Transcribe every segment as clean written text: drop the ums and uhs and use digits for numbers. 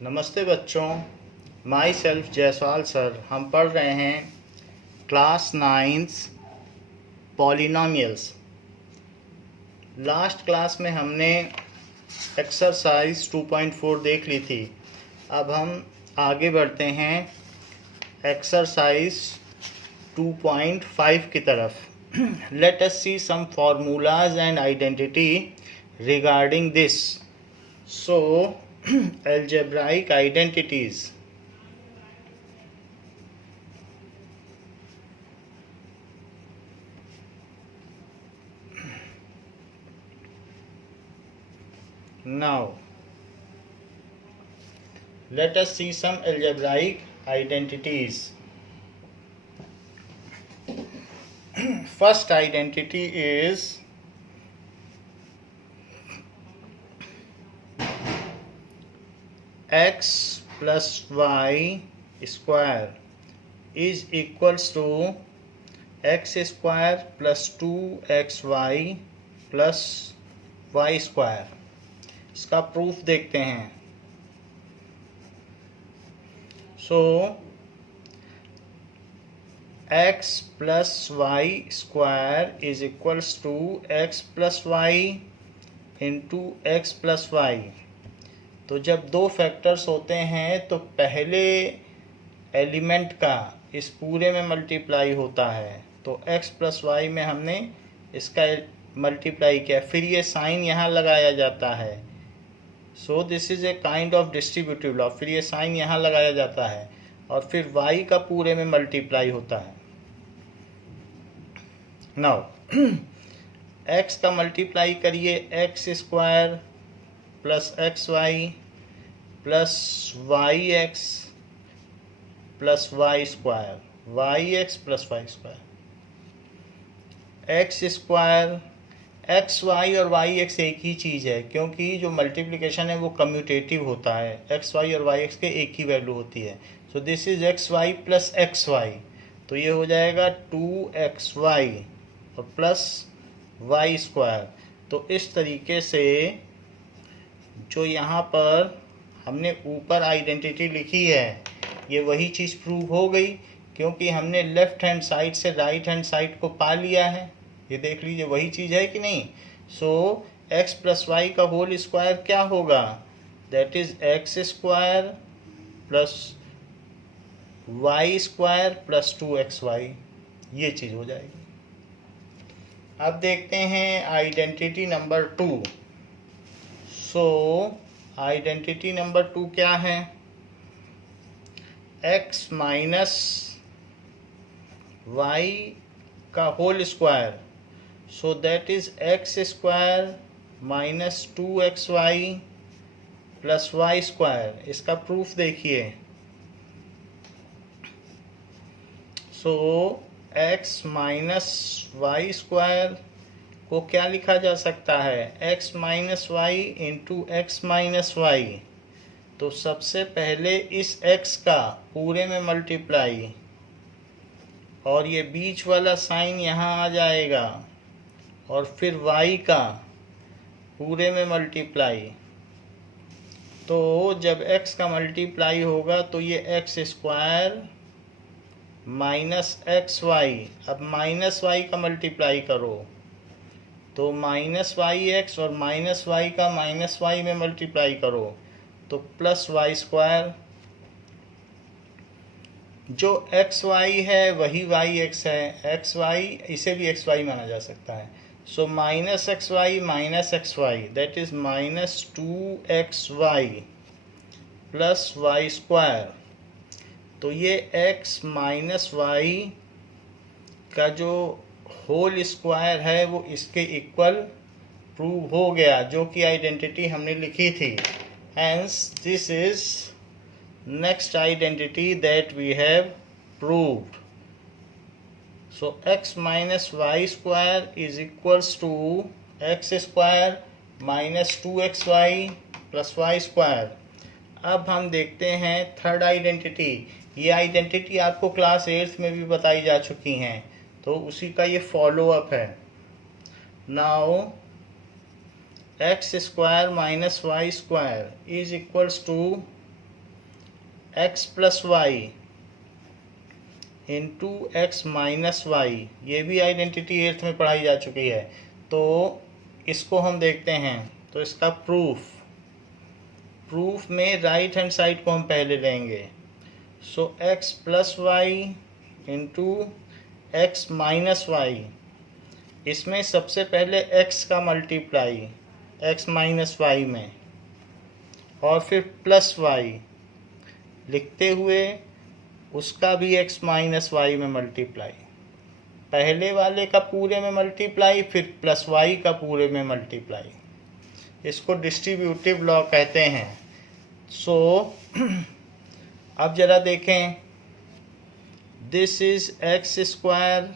नमस्ते बच्चों, my self Jaiswal sir. हम पढ़ रहे हैं क्लास 9 पॉलिनॉमियल्स। लास्ट क्लास में हमने एक्सरसाइज 2.4 देख ली थी। अब हम आगे बढ़ते हैं एक्सरसाइज 2.5 की तरफ। Let us see some formulas and identity regarding this. So, algebraic identities. Now, let us see some algebraic identities. First identity is x plus y square is equals to x square plus 2xy plus y square. इसका proof देखते हैं। सो x plus y square is equals to x plus y into x plus y. तो जब दो factors होते हैं तो पहले एलिमेंट का इस पूरे में मल्टीप्लाई होता है। तो x प्लस वाई में हमने इसका मल्टीप्लाई किया, फिर ये साइन यहाँ लगाया जाता है। So this is a kind of distributive law. फिर ये साइन यहाँ लगाया जाता है और फिर y का पूरे में मल्टीप्लाई होता है। नाउ x का मल्टीप्लाई करिए, x square plus x y plus y x plus Y square, y x plus Y square. X square, x y और वाई एक्स एक ही चीज़ है, क्योंकि जो मल्टीप्लिकेशन है वो कम्यूटेटिव होता है। एक्स वाई और वाई एक्स के एक ही वैल्यू होती है। So this is x y plus x y, तो ये हो जाएगा 2xy और प्लस वाई स्क्वायर। तो इस तरीके से जो यहाँ पर हमने ऊपर आइडेंटिटी लिखी है ये वही चीज़ प्रूव हो गई, क्योंकि हमने लेफ्ट हैंड साइड से राइट हैंड साइड को पा लिया है। ये देख लीजिए वही चीज़ है कि नहीं। सो x प्लस वाई का होल स्क्वायर क्या होगा? That is x square plus Y square plus 2xy, ये चीज़ हो जाएगी। अब देखते हैं identity number 2। So identity number 2 क्या है? x माइनस वाई का whole square, so that is x square minus 2xy plus Y square. इसका प्रूफ देखिए। So x minus Y square को क्या लिखा जा सकता है? x minus Y into x minus Y. तो सबसे पहले इस x का पूरे में मल्टीप्लाई और ये बीच वाला साइन यहाँ आ जाएगा और फिर y का पूरे में मल्टीप्लाई। तो जब x का मल्टीप्लाई होगा तो ये x square minus x y, अब माइनस वाई का मल्टीप्लाई करो तो माइनस वाई एक्स और माइनस वाई का माइनस वाई में मल्टीप्लाई करो तो प्लस वाई स्क्वायर। जो एक्स वाई है वही वाई एक्स है, एक्स वाई इसे भी एक्स वाई माना जा सकता है। So minus x y that is minus 2xy plus Y square. तो ये x माइनस वाई का जो होल स्क्वायर है वो इसके इक्वल प्रूव हो गया, जो कि आइडेंटिटी हमने लिखी थी। Hence this is next identity that we have proved. So x minus Y square is equals to x square minus 2xy plus Y square. अब हम देखते हैं थर्ड आइडेंटिटी। ये आइडेंटिटी आपको क्लास 8 में भी बताई जा चुकी हैं, तो उसी का ये फॉलो अप है। Now x square minus Y square is equals to x plus y into x minus y, ये भी आइडेंटिटी 8th में पढ़ाई जा चुकी है। तो इसको हम देखते हैं। तो इसका प्रूफ में राइट हैंड साइड को हम पहले लेंगे। So x plus y into x minus y, इसमें सबसे पहले x का मल्टीप्लाई x माइनस वाई में, और फिर प्लस वाई लिखते हुए उसका भी x माइनस वाई में मल्टीप्लाई, पहले वाले का पूरे में मल्टीप्लाई, फिर प्लस वाई का पूरे में मल्टीप्लाई। इसको डिस्ट्रीब्यूटिव लॉ कहते हैं। सो अब जरा देखें, this is x square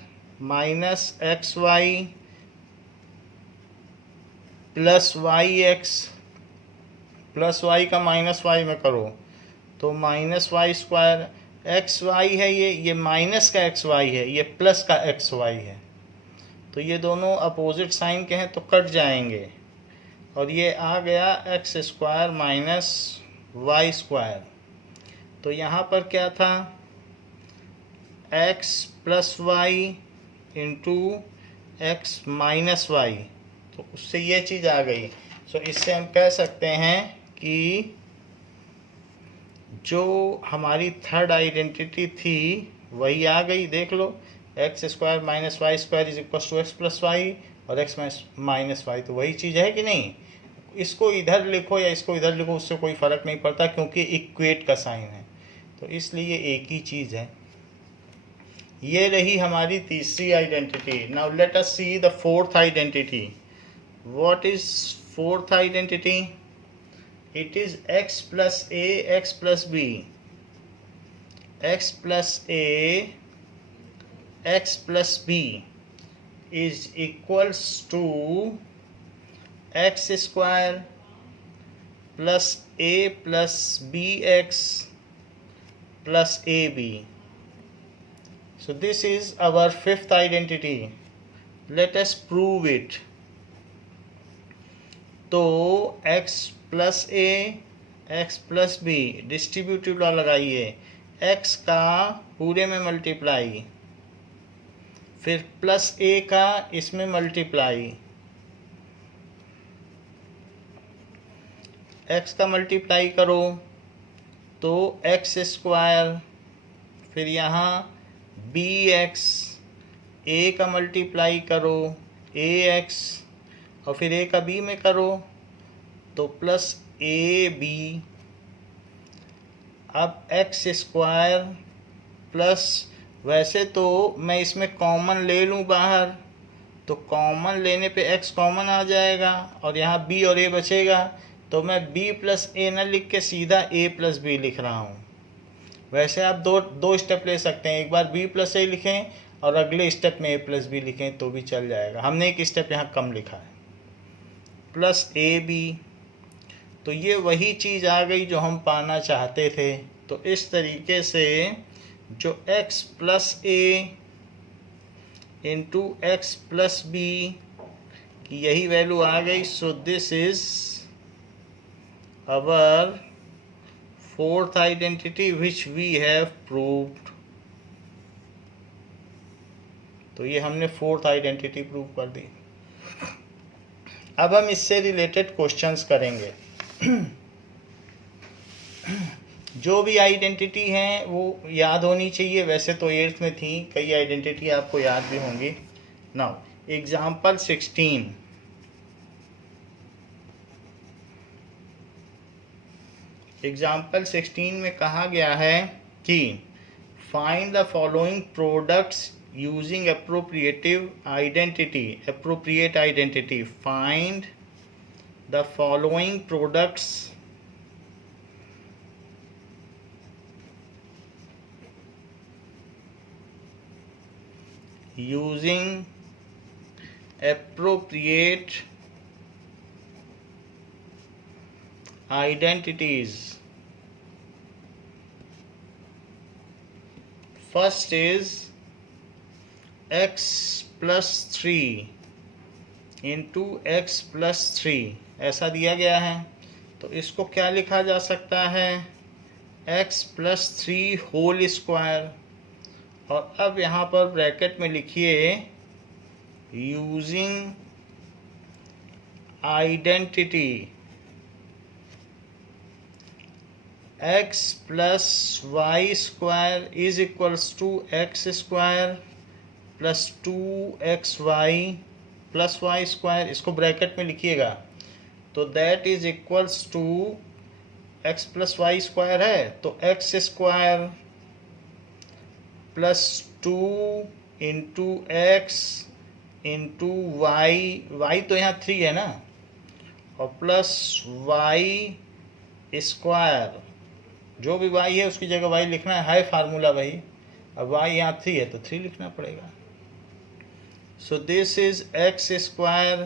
minus x y plus y x, plus Y का माइनस वाई में करो तो minus Y square, x y है ये माइनस का एक्स वाई है, ये प्लस का एक्स वाई है। तो ये दोनों अपोजिट साइन के हैं तो कट जाएंगे, और ये आ गया x square minus Y square. तो यहाँ पर क्या था, x plus y into x minus Y, तो उससे ये चीज़ आ गई। सो इससे हम कह सकते हैं कि जो हमारी थर्ड आइडेंटिटी थी वही आ गई। देख लो, X square minus Y square is equal to x plus Y, और एक्स माइनस वाई, तो वही चीज़ है कि नहीं। इसको इधर लिखो या इसको इधर लिखो, उससे कोई फ़र्क नहीं पड़ता, क्योंकि इक्वेट का साइन है, तो इसलिए एक ही चीज़ है। ये रही हमारी तीसरी identity. Now let us see the fourth identity. What is fourth identity? It is x plus a x plus b, x plus a x plus b is equals to x square plus a plus bx plus ab. So this is our fifth identity. Let us prove it. तो x plus a x plus b, distributive law लगाइए, x का पूरे में multiply, फिर plus a का इसमें multiply, x का multiply करो तो एक्स स्क्वायर, फिर यहाँ बी एक्स, ए का मल्टीप्लाई करो ए एक्स, और फिर ए का बी में करो तो प्लस ए बी। अब एक्स स्क्वायर प्लस, वैसे तो मैं इसमें कॉमन ले लूँ बाहर, तो कॉमन लेने पे एक्स कॉमन आ जाएगा और यहाँ बी और ए बचेगा, तो मैं b प्लस ए न लिख के सीधा a प्लस बी लिख रहा हूँ। वैसे आप दो स्टेप ले सकते हैं, एक बार b प्लस ए लिखें और अगले स्टेप में a प्लस बी लिखें तो भी चल जाएगा। हमने एक स्टेप यहाँ कम लिखा है, प्लस ए बी। तो ये वही चीज़ आ गई जो हम पाना चाहते थे। तो इस तरीके से जो x plus a into x plus B की यही वैल्यू आ गई। सो this is our fourth identity which we have proved। तो ये हमने फोर्थ आइडेंटिटी प्रूव कर दी। अब हम इससे रिलेटेड क्वेश्चंस करेंगे। जो भी आइडेंटिटी हैं वो याद होनी चाहिए, वैसे तो 8th में थी, कई आइडेंटिटी आपको याद भी होंगी। Now example 16। एग्जाम्पल 16 में कहा गया है कि find the following products using appropriate identity. Find the following products using appropriate identities। First is x plus 3 into x plus 3, ऐसा दिया गया है। तो इसको क्या लिखा जा सकता है? एक्स प्लस 3 होल स्क्वायर, और अब यहाँ पर ब्रैकेट में लिखिए using identity x plus Y square is equals to x square plus 2xy plus Y square, इसको ब्रैकेट में लिखिएगा। तो that is equals to x plus Y square है तो x square plus 2 into x into y, y तो यहाँ 3 है ना, और प्लस वाई स्क्वायर, जो भी y है उसकी जगह y लिखना है फार्मूला वही। अब y यहाँ 3 है तो 3 लिखना पड़ेगा। सो this is x square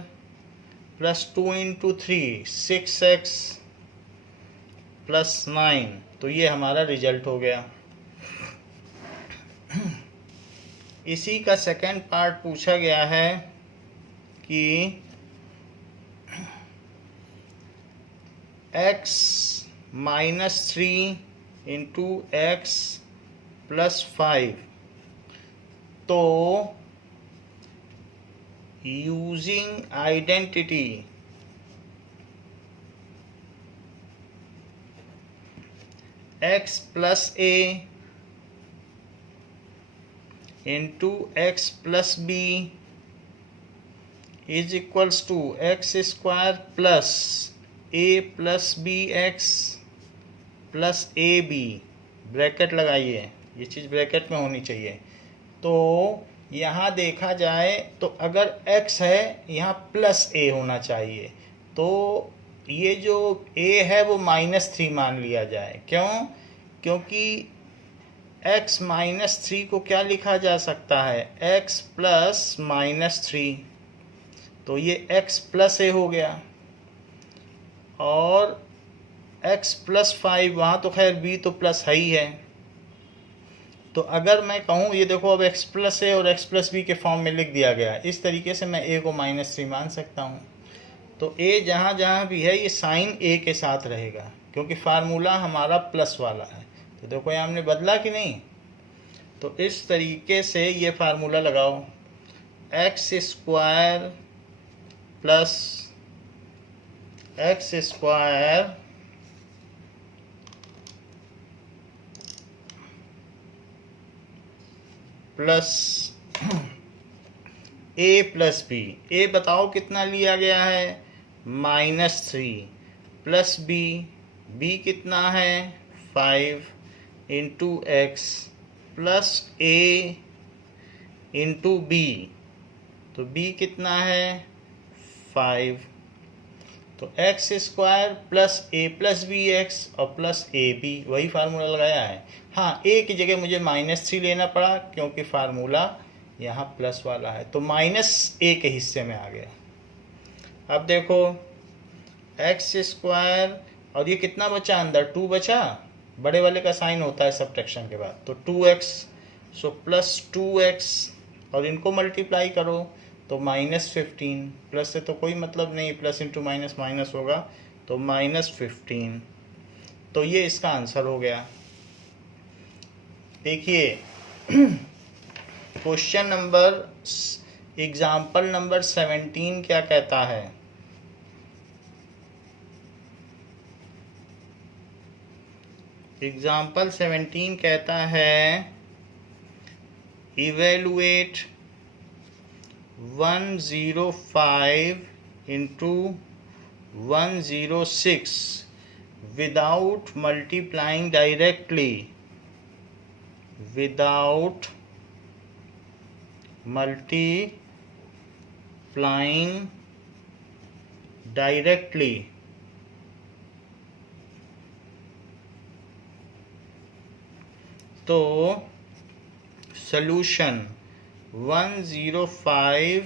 plus 2 into 3 6x plus 9, तो ये हमारा रिजल्ट हो गया। इसी का सेकेंड पार्ट पूछा गया है कि x minus 3 into x plus 5, तो using identity x plus a into x plus B is equals to x square plus a plus B x plus A B, bracket लगाइए, ये चीज़ ब्रैकेट में होनी चाहिए। तो यहाँ देखा जाए तो अगर x है यहाँ प्लस a होना चाहिए, तो ये जो a है वो -3 मान लिया जाए। क्यों? क्योंकि x -3 को क्या लिखा जा सकता है, x प्लस -3, तो ये x प्लस a हो गया, और x प्लस 5, वहाँ तो खैर b तो प्लस है ही है। तो अगर मैं कहूँ ये देखो अब x प्लस a और x प्लस b के फॉर्म में लिख दिया गया, इस तरीके से मैं a को -3 मान सकता हूँ। तो a जहाँ जहाँ भी है ये साइन a के साथ रहेगा, क्योंकि फार्मूला हमारा प्लस वाला है। तो देखो यहाँ हमने बदला कि नहीं। तो इस तरीके से ये फार्मूला लगाओ, x square plus x square plus a plus B, a बताओ कितना लिया गया है -3, प्लस b, b कितना है 5 into x plus a into b, तो b कितना है 5, तो x square plus a plus B x और प्लस ए बी, वही फार्मूला लगाया है। हाँ, a की जगह मुझे -3 लेना पड़ा क्योंकि फार्मूला यहाँ प्लस वाला है, तो -a के हिस्से में आ गया। अब देखो एक्स स्क्वायर, और ये कितना बचा अंदर 2 बचा, बड़े वाले का साइन होता है सब्ट्रैक्शन के बाद, तो 2x, सो प्लस 2x, और इनको मल्टीप्लाई करो तो -15, प्लस से तो कोई मतलब नहीं, प्लस इंटू माइनस माइनस होगा तो -15, तो ये इसका आंसर हो गया। देखिए क्वेश्चन नंबर एग्जाम्पल नंबर 17 क्या कहता है। एग्जाम्पल 17 कहता है evaluate 105 into 106 without multiplying directly, without multiplying directly, तो solution 105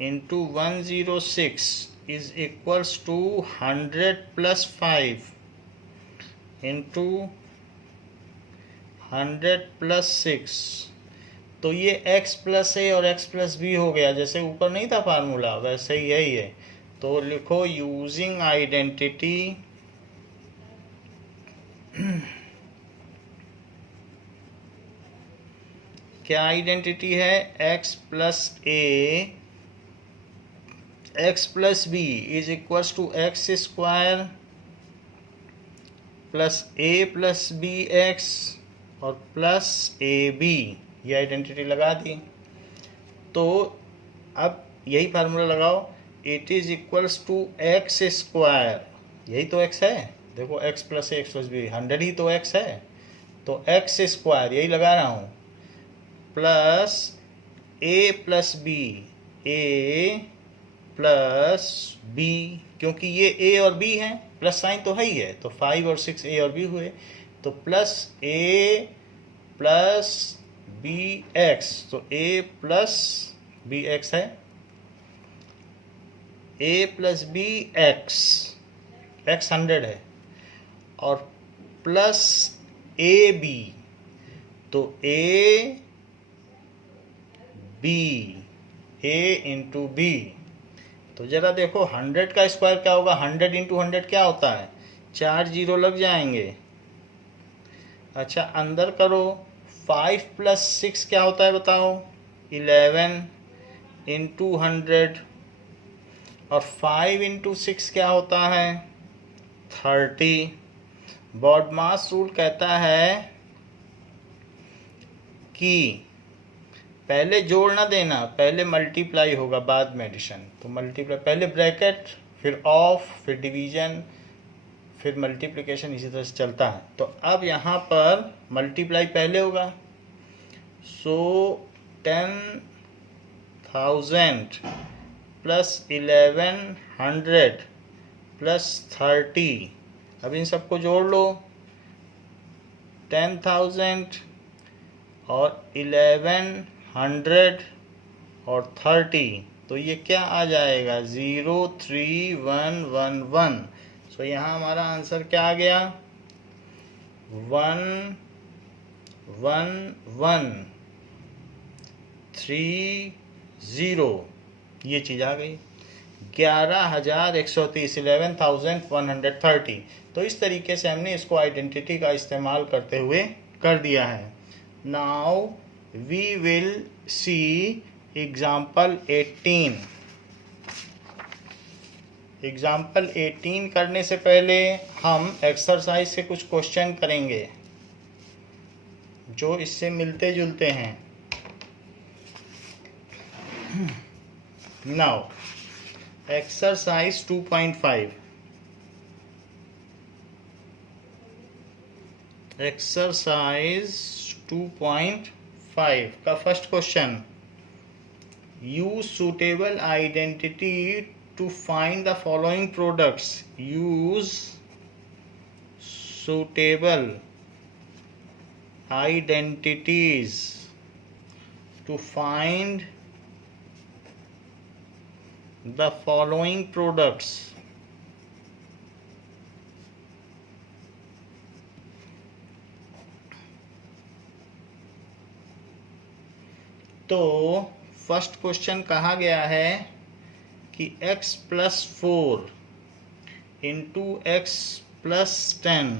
into 106 is equals to 100 plus 5 into 100 plus 6, तो ये x प्लस a और x प्लस b हो गया, जैसे ऊपर नहीं था फार्मूला वैसे ही यही है। तो लिखो यूजिंग आइडेंटिटी क्या आइडेंटिटी है? x plus a x plus B is equals to x square plus a plus B x और प्लस ए बी। ये आइडेंटिटी लगा दी। तो अब यही फार्मूला लगाओ, it is equals to x square, यही तो x है, देखो x plus a x plus b 100 ही तो x है, तो x स्क्वायर यही लगा रहा हूँ plus a plus B, A plus B, क्योंकि ये a और b है, प्लस साइन तो है ही है, तो 5 और 6 a और b हुए, तो plus a plus B x, तो a प्लस बी एक्स है, a plus B x, x 100 है, और प्लस ए बी, तो a b, a into b. तो जरा देखो 100 का स्क्वायर क्या होगा? 100 इंटू 100 क्या होता है? 4 जीरो लग जाएंगे। अच्छा अंदर करो, 5 प्लस 6 क्या होता है बताओ? 11 इंटू 100, और 5 इंटू 6 क्या होता है? 30। बॉडमास रूल कहता है कि पहले जोड़ ना देना, पहले मल्टीप्लाई होगा बाद में एडिशन। तो मल्टीप्लाई पहले ब्रैकेट, फिर ऑफ, फिर डिवीजन, फिर मल्टीप्लिकेशन, इसी तरह से चलता है। तो अब यहाँ पर मल्टीप्लाई पहले होगा, सो 10,000 प्लस 1100 प्लस 30, अब इन सबको जोड़ लो, 10,000 और 1100 और 30, तो ये क्या आ जाएगा? 03111। सो यहाँ हमारा आंसर क्या आ गया? 11130, ये चीज़ आ गई 11,130, 11,130। तो इस तरीके से हमने इसको आइडेंटिटी का इस्तेमाल करते हुए कर दिया है। Now we will see example 18। Example 18 करने से पहले हम एक्सरसाइज के कुछ क्वेश्चन करेंगे जो इससे मिलते जुलते हैं। नाउ एक्सरसाइज 2.5, एक्सरसाइज 2.5 का first question, use suitable identity to find the following products. Use suitable identities to find the following products. तो फर्स्ट क्वेश्चन कहा गया है कि x plus 4 into x plus 10,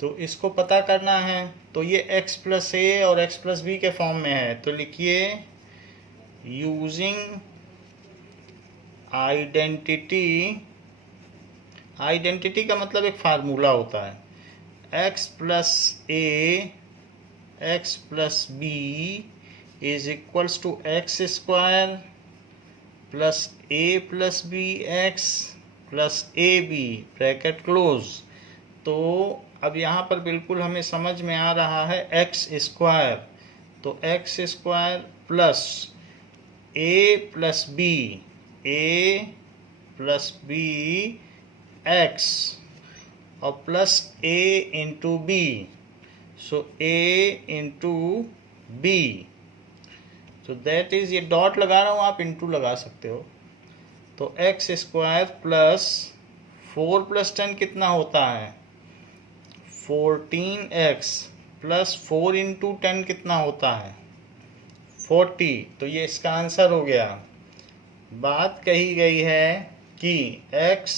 तो इसको पता करना है। तो ये x प्लस ए और x प्लस बी के फॉर्म में है, तो लिखिए यूजिंग आइडेंटिटी, आइडेंटिटी का मतलब एक फार्मूला होता है, x plus a x plus B is equals to x square plus a plus B x plus A B, bracket close. तो अब यहाँ पर बिल्कुल हमें समझ में आ रहा है एक्स स्क्वायर, तो x square plus a plus B, A plus B x और plus a into B, so A into b. तो दैट इज, ये डॉट लगा रहा हूँ, आप इंटू लगा सकते हो। तो एक्स स्क्वायर प्लस 4 प्लस 10 कितना होता है? 14x प्लस 4 इंटू 10 कितना होता है? 40। तो ये इसका आंसर हो गया। बात कही गई है कि x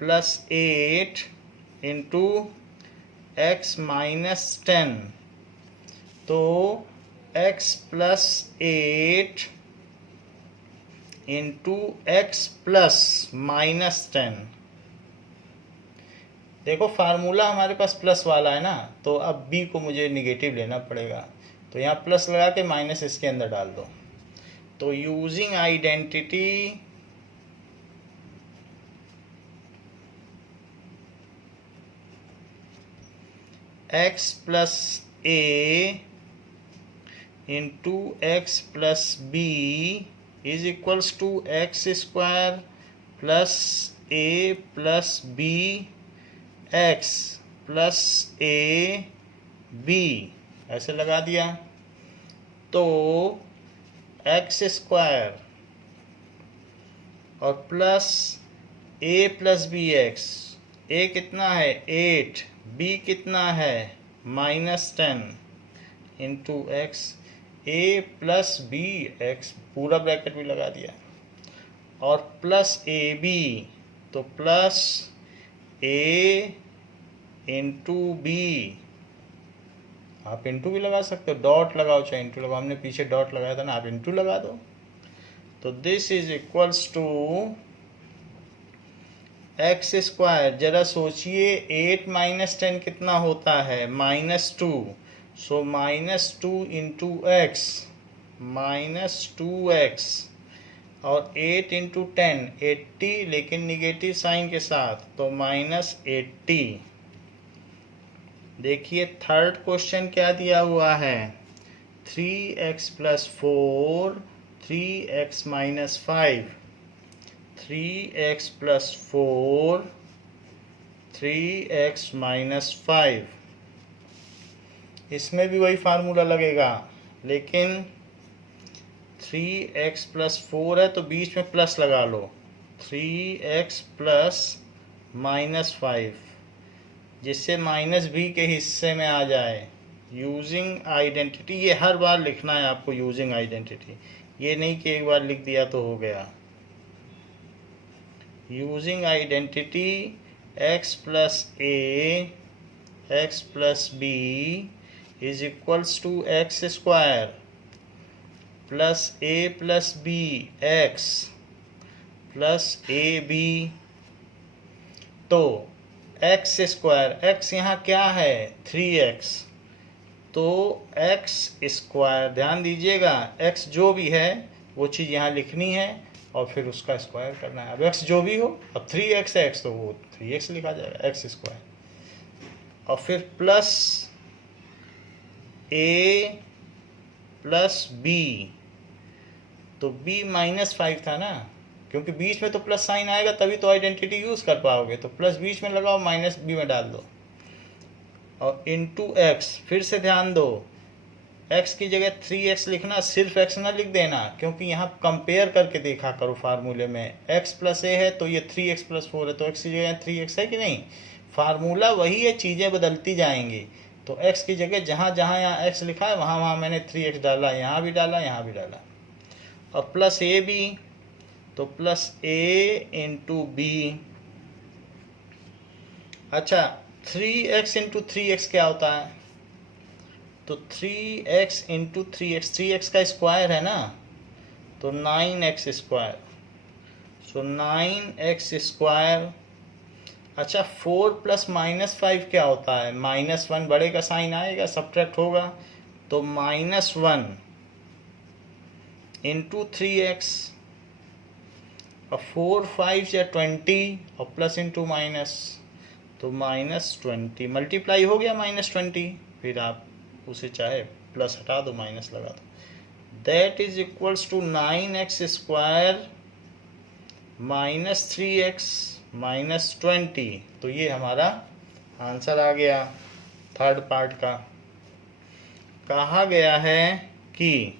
plus 8 into x minus 10, तो तो x plus 8 into x plus -10। देखो फार्मूला हमारे पास प्लस वाला है ना, तो अब b को मुझे निगेटिव लेना पड़ेगा, तो यहाँ प्लस लगा के माइनस इसके अंदर डाल दो। तो using identity x plus a into x plus B is equals to x square plus a plus B x plus A b, ऐसे लगा दिया। तो एक्स स्क्वायर और plus a plus B x, a कितना है 8, बी कितना है -10 into x, a plus B x पूरा ब्रैकेट भी लगा दिया, और प्लस ए बी, तो प्लस ए इंटू बी, आप इंटू भी लगा सकते हो, डॉट लगाओ चाहे इंटू लगाओ, हमने पीछे डॉट लगाया था ना, आप इंटू लगा दो। तो this is equals to x square, जरा सोचिए 8 माइनस 10 कितना होता है -2, सो -2 इंटू एक्स -2x, और 8 इंटू 10 80, लेकिन निगेटिव साइन के साथ, तो -80। देखिए थर्ड क्वेश्चन क्या दिया हुआ है, 3x plus 4 3x minus 5, 3x plus 4 3x minus 5, इसमें भी वही फार्मूला लगेगा, लेकिन 3x प्लस 4 है तो बीच में प्लस लगा लो, 3x प्लस -5, जिससे माइनस भी के हिस्से में आ जाए। यूजिंग आइडेंटिटी, ये हर बार लिखना है आपको, यूजिंग आइडेंटिटी, ये नहीं कि एक बार लिख दिया तो हो गया। Using identity x plus a x plus B is equals to x square plus a plus B x plus A b. तो एक्स स्क्वायर, एक्स यहाँ क्या है 3x, तो एक्स स्क्वायर, ध्यान दीजिएगा एक्स जो भी है वो चीज़ यहाँ लिखनी है और फिर उसका स्क्वायर करना है। अब एक्स जो भी हो, अब 3x है एक्स तो वो 3x लिखा जाएगा एक्स स्क्वायर, और फिर प्लस a प्लस बी, तो b -5 था ना, क्योंकि बीच में तो प्लस साइन आएगा तभी तो आइडेंटिटी यूज़ कर पाओगे, तो प्लस बीच में लगाओ माइनस b में डाल दो, और इंटू एक्स, फिर से ध्यान दो x की जगह 3x लिखना, सिर्फ x ना लिख देना, क्योंकि यहाँ कंपेयर करके देखा करो फार्मूले में, x प्लस a है तो ये 3x प्लस 4 है, तो x की जगह 3x है कि नहीं, फार्मूला वही है, चीज़ें बदलती जाएंगी। तो x की जगह जहाँ जहाँ यहाँ x लिखा है वहाँ वहाँ मैंने 3x डाला, यहाँ भी डाला, यहाँ भी डाला, और प्लस ए बी, तो प्लस a इंटू बी। अच्छा 3x इंटू 3x क्या होता है, तो 3x इंटू 3x, 3x का स्क्वायर है ना, तो 9x स्क्वायर, सो 9x स्क्वायर। अच्छा 4 प्लस -5 क्या होता है, -1, बड़े का साइन आएगा सब्ट्रैक्ट होगा, तो -1 इंटू 3x, और 4 5 या 20, और प्लस इंटू माइनस, तो -20, मल्टीप्लाई हो गया -20, फिर आप उसे चाहे प्लस हटा दो माइनस लगा दो, that is equals to 9x square -3x -20। तो ये हमारा आंसर आ गया थर्ड पार्ट का। कहा गया है कि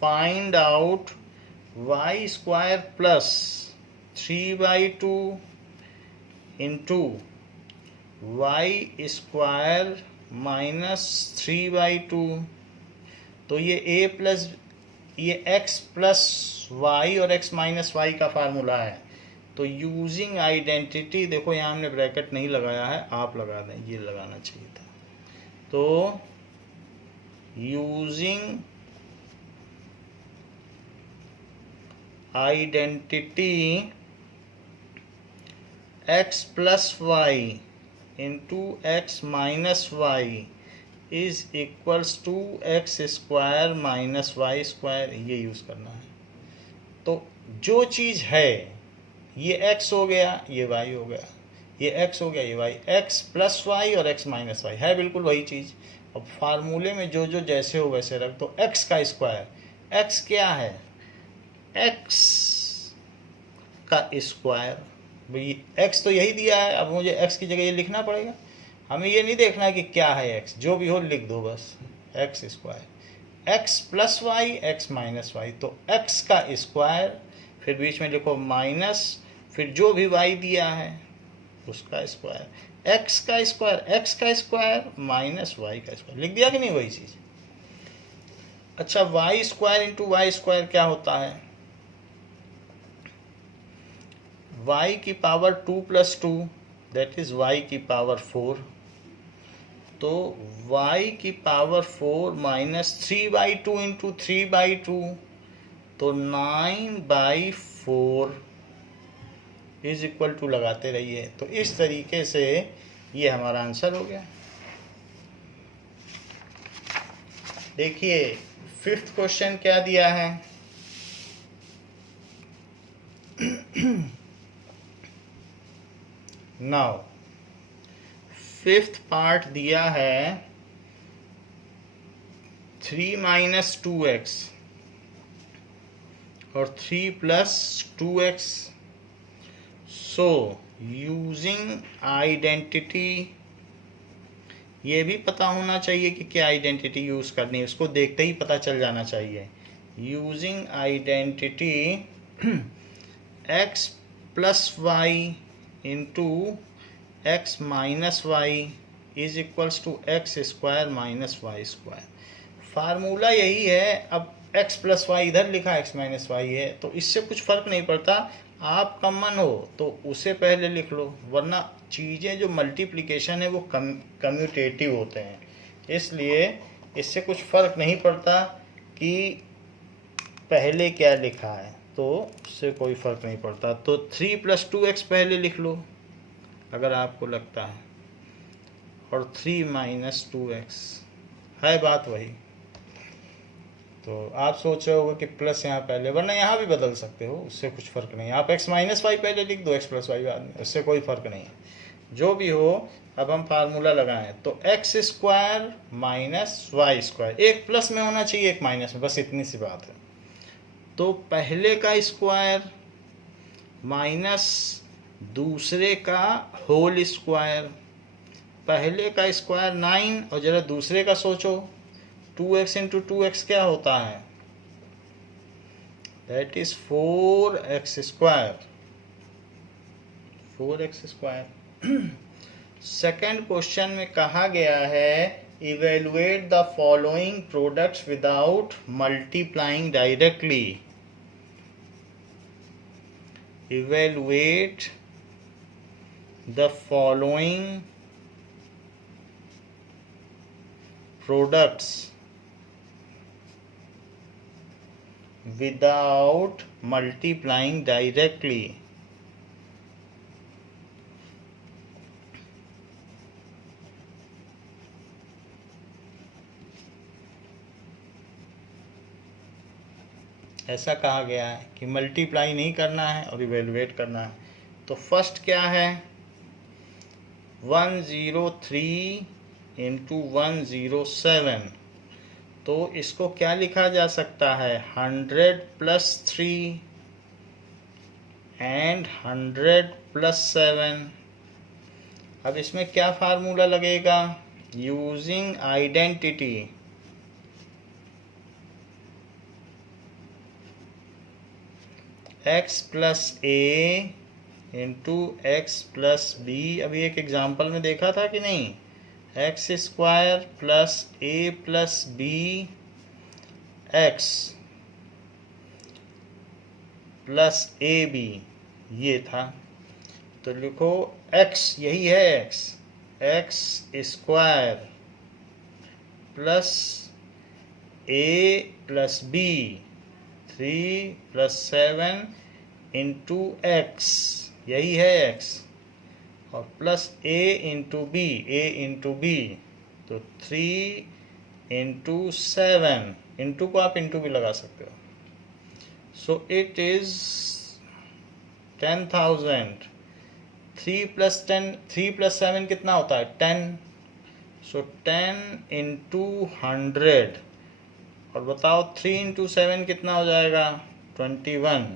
find out y square plus 3/2 into y square -3/2। तो ये a प्लस ये x प्लस y और x माइनस वाई का फार्मूला है। तो यूजिंग आइडेंटिटी, देखो यहाँ हमने ब्रैकेट नहीं लगाया है, आप लगा दें, ये लगाना चाहिए था। तो using identity x plus y into x minus y is equals to x square minus Y square, ये यूज़ करना है। तो जो चीज़ है, ये x हो गया, ये y हो गया, ये x हो गया, ये y, x प्लस वाई और x माइनस वाई है बिल्कुल वही चीज़। अब फार्मूले में जो जो जैसे हो वैसे रख दो। x का स्क्वायर, x क्या है, x का स्क्वायर, भाई x तो यही दिया है, अब मुझे x की जगह ये लिखना पड़ेगा। हमें ये नहीं देखना है कि क्या है x, जो भी हो लिख दो बस, x square, x plus y x minus Y, तो x का स्क्वायर, फिर बीच में लिखो माइनस, फिर जो भी y दिया है उसका स्क्वायर, x का स्क्वायर माइनस y का स्क्वायर, लिख दिया कि नहीं वही चीज़। अच्छा, y square into y square क्या होता है, y की power 2 plus 2 that is y की पावर 4, तो y की पावर 4 माइनस 3/2 इंटू 3/2, तो 9/4 इज इक्वल टू लगाते रहिए। तो इस तरीके से ये हमारा आंसर हो गया। देखिए 5th क्वेश्चन क्या दिया है, नाउ 5th पार्ट दिया है 3 माइनस 2x और 3 plus 2x। So using identity, ये भी पता होना चाहिए कि क्या आइडेंटिटी यूज़ करनी है, उसको देखते ही पता चल जाना चाहिए। Using identity x plus y into x minus y is equals to x square minus Y square. Formula यही है। अब x प्लस वाई इधर लिखा, x माइनस वाई है, तो इससे कुछ फ़र्क नहीं पड़ता। आपका मन हो तो उसे पहले लिख लो, वरना चीज़ें जो मल्टीप्लिकेशन है वो कम्यूटेटिव होते हैं, इसलिए इससे कुछ फ़र्क नहीं पड़ता कि पहले क्या लिखा है, तो उससे कोई फ़र्क नहीं पड़ता। तो 3 प्लस 2x पहले लिख लो अगर आपको लगता है, और 3 माइनस 2x है, बात वही। तो आप सोच रहे होगे कि प्लस यहाँ पहले, वरना यहाँ भी बदल सकते हो, उससे कुछ फ़र्क नहीं। आप x माइनस वाई पहले लिख दो, x प्लस वाई बाद में, उससे कोई फ़र्क नहीं है। जो भी हो, अब हम फार्मूला लगाएं तो x square minus Y square, एक प्लस में होना चाहिए एक माइनस में, बस इतनी सी बात है। तो पहले का स्क्वायर माइनस दूसरे का होल स्क्वायर, पहले का स्क्वायर 9 और ज़रा दूसरे का सोचो, 2x इंटू 2x क्या होता है, that is 4x square, 4x square. Second question में कहा गया है evaluate the following products without multiplying directly. Evaluate the following products without multiplying directly। ऐसा कहा गया है कि मल्टीप्लाई नहीं करना है और इवेलुएट करना है। तो फर्स्ट क्या है, 103 इंटू 107, तो इसको क्या लिखा जा सकता है, 100 प्लस 3 एंड 100 प्लस 7। अब इसमें क्या फार्मूला लगेगा, using identity x plus a into x plus b. अभी एक एग्जाम्पल में देखा था कि नहीं, x square plus a plus B x plus A b, ये था। तो लिखो x, यही है x, x square plus a plus b, 3 + 7 into x, यही है एक्स, और प्लस ए इंटू बी, तो 3 इंटू 7, इंटू को आप इंटू भी लगा सकते हो। सो इट इज 10,000। 3 + 7 कितना होता है? 10। सो 10 इंटू 100, और बताओ 3 इंटू 7 कितना हो जाएगा? 21।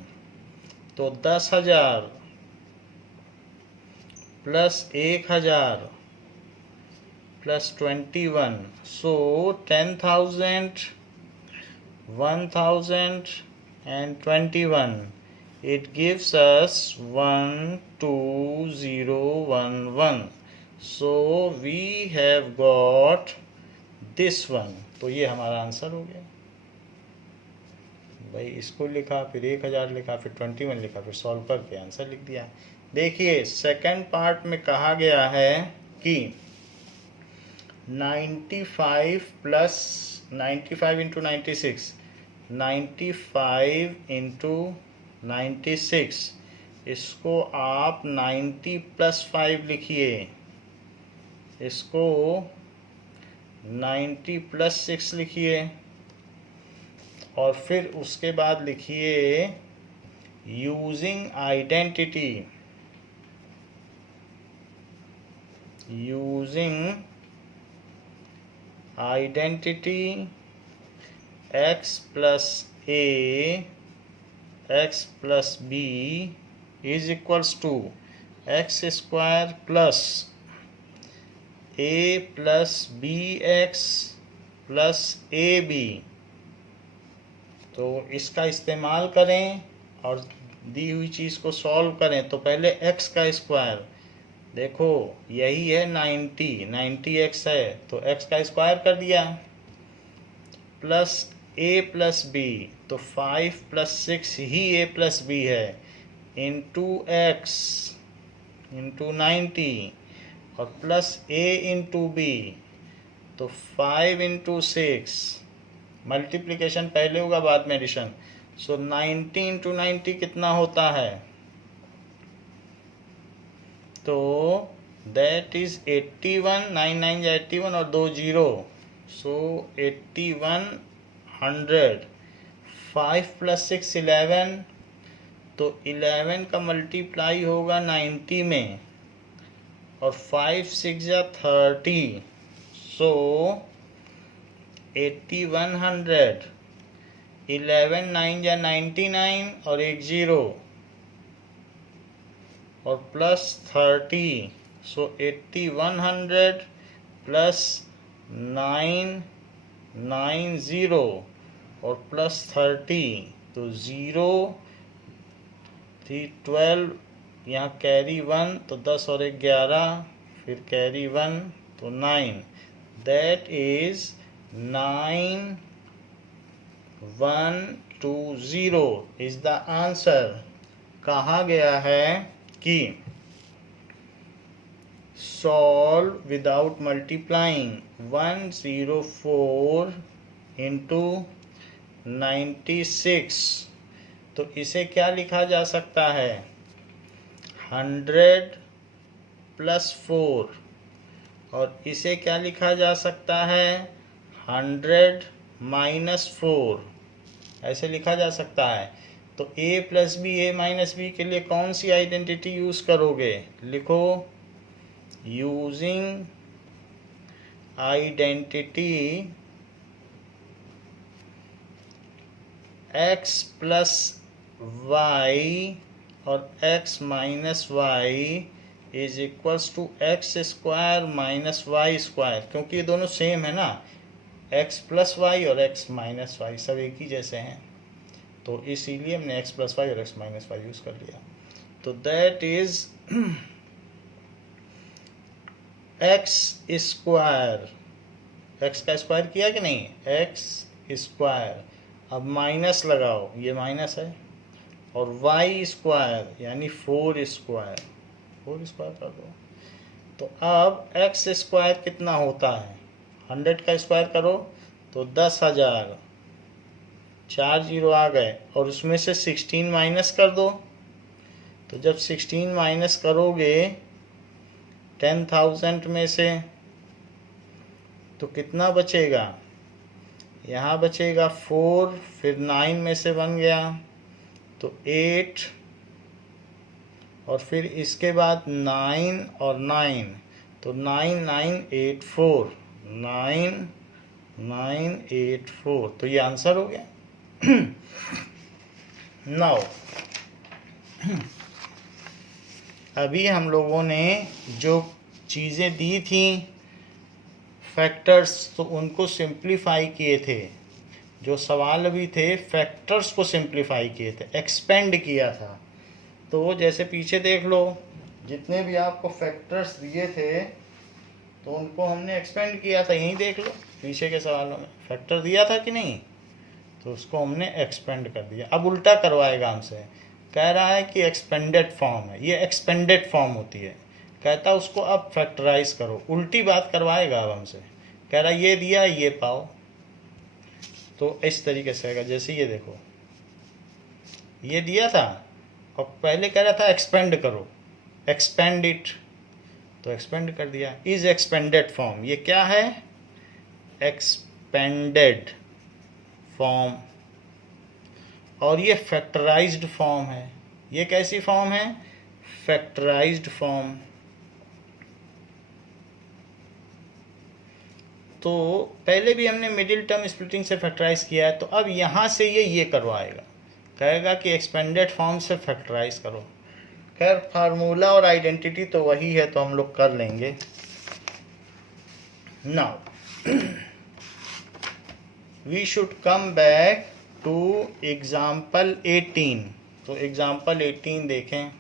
तो 10,000 plus 1,000 plus 21, so 10,000, 1,000 and 21. It gives us 12011. So we have got this one. तो ये हमारा आंसर हो गया भाई। इसको लिखा, फिर 1,000 लिखा, फिर 21 लिखा, फिर सॉल्व करके आंसर लिख दिया। देखिए सेकंड पार्ट में कहा गया है कि 95 प्लस 95 इंटू 96, 95 इंटू 96, इसको आप 90 + 5 लिखिए, इसको 90 + 6 लिखिए, और फिर उसके बाद लिखिए using identity, x + a x + b is equals to x² plus a plus bx plus ab। तो इसका इस्तेमाल करें और दी हुई चीज़ को सॉल्व करें। तो पहले x का स्क्वायर, देखो यही है 90 x है, तो x का स्क्वायर कर दिया, प्लस a प्लस b, तो 5 + 6 ही a प्लस b है, इंटू x इंटू 90, और प्लस a इंटू b, तो 5 इंटू 6, मल्टीप्लिकेशन पहले होगा बाद में एडिशन। सो 90 इंटू 90 कितना होता है? तो दैट इज 81, 9 9 या 81 और 2 0, सो 8100। 5 + 6 11, तो 11 का मल्टीप्लाई होगा 90 में, और 5 6 या 30, सो 8100। 11 9 या 99 और 1 0, और प्लस 30, सो 8100 प्लस 990 और प्लस 30, तो 0 12, यहाँ कैरी 1, तो 10 और 1 11, फिर कैरी 1, तो 9, that is 9120 is the answer. कहा गया है कि सॉल्व विदाउट मल्टीप्लाइंग 104 इंटू 96, तो इसे क्या लिखा जा सकता है? 100 + 4, और इसे क्या लिखा जा सकता है? 100 - 4, ऐसे लिखा जा सकता है। तो a + b, a - b के लिए कौन सी आइडेंटिटी यूज करोगे? लिखो यूजिंग आइडेंटिटी x + y और x - y is equals to x² - y², क्योंकि ये दोनों सेम है ना, x + y और x - y सब एक ही जैसे हैं, तो इसीलिए हमने x + y और x - y यूज कर लिया। तो दैट इज x², x का स्क्वायर किया कि नहीं? x², अब माइनस लगाओ, ये माइनस है, और y² यानी 4² कर दो। तो अब x² कितना होता है? 100 का स्क्वायर करो तो 10,000, 4 जीरो आ गए, और उसमें से 16 माइनस कर दो। तो जब 16 माइनस करोगे 10,000 में से तो कितना बचेगा, यहाँ बचेगा 4, फिर 9 में से 1 गया तो 8, और फिर इसके बाद 9 और 9, तो 9984, 9984, तो ये आंसर हो गया। नाउ अभी हम लोगों ने जो चीज़ें दी थी फैक्टर्स, तो उनको सिंप्लीफाई किए थे। जो सवाल अभी थे फैक्टर्स को सिंप्लीफाई किए थे, एक्सपेंड किया था। तो जैसे पीछे देख लो, जितने भी आपको फैक्टर्स दिए थे तो उनको हमने एक्सपेंड किया था। यहीं देख लो पीछे के सवालों में फैक्टर दिया था कि नहीं, तो उसको हमने एक्सपेंड कर दिया। अब उल्टा करवाएगा हमसे, कह रहा है कि एक्सपेंडेड फॉर्म है, ये एक्सपेंडेड फॉर्म होती है। कहता उसको अब फैक्टराइज करो, उल्टी बात करवाएगा अब हमसे। कह रहा ये दिया ये पाओ, तो इस तरीके से आएगा। जैसे ये देखो, ये दिया था और पहले कह रहा था एक्सपेंड करो, एक्सपेंड इट, तो एक्सपेंड कर दिया। इज एक्सपेंडेड फॉर्म, ये क्या है, एक्सपेंडेड फॉर्म। और ये फैक्टराइज्ड फॉर्म है। ये कैसी फॉर्म है, फैक्टराइज्ड फॉर्म। तो पहले भी हमने मिडिल टर्म स्प्लिटिंग से फैक्टराइज किया है, तो अब यहाँ से ये करवाएगा, कहेगा कि एक्सपेंडेड फॉर्म से फैक्टराइज करो। खैर फार्मूला और आइडेंटिटी तो वही है, तो हम लोग कर लेंगे। Now we should come back to example 18। तो एग्जाम्पल 18 देखें।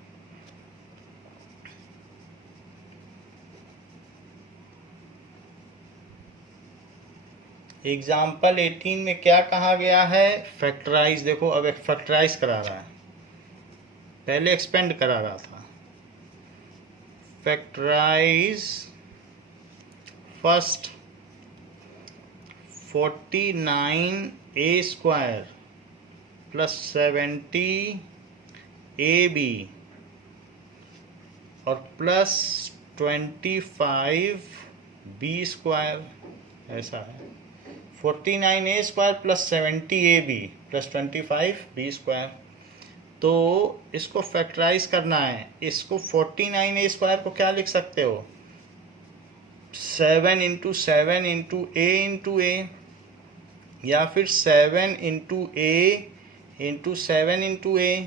एग्जाम्पल 18 में क्या कहा गया है, फैक्टराइज। देखो अब फैक्टराइज करा रहा है, पहले एक्सपेंड करा रहा था। Factorise first 49a square plus 70ab और प्लस 25b स्क्वायर, ऐसा है। 49a square plus 70ab plus 25b square. तो इसको फैक्टराइज करना है। इसको 49a स्क्वायर को क्या लिख सकते हो, 7 इंटू 7 इंटू a, या फिर 7 into a into 7 into a,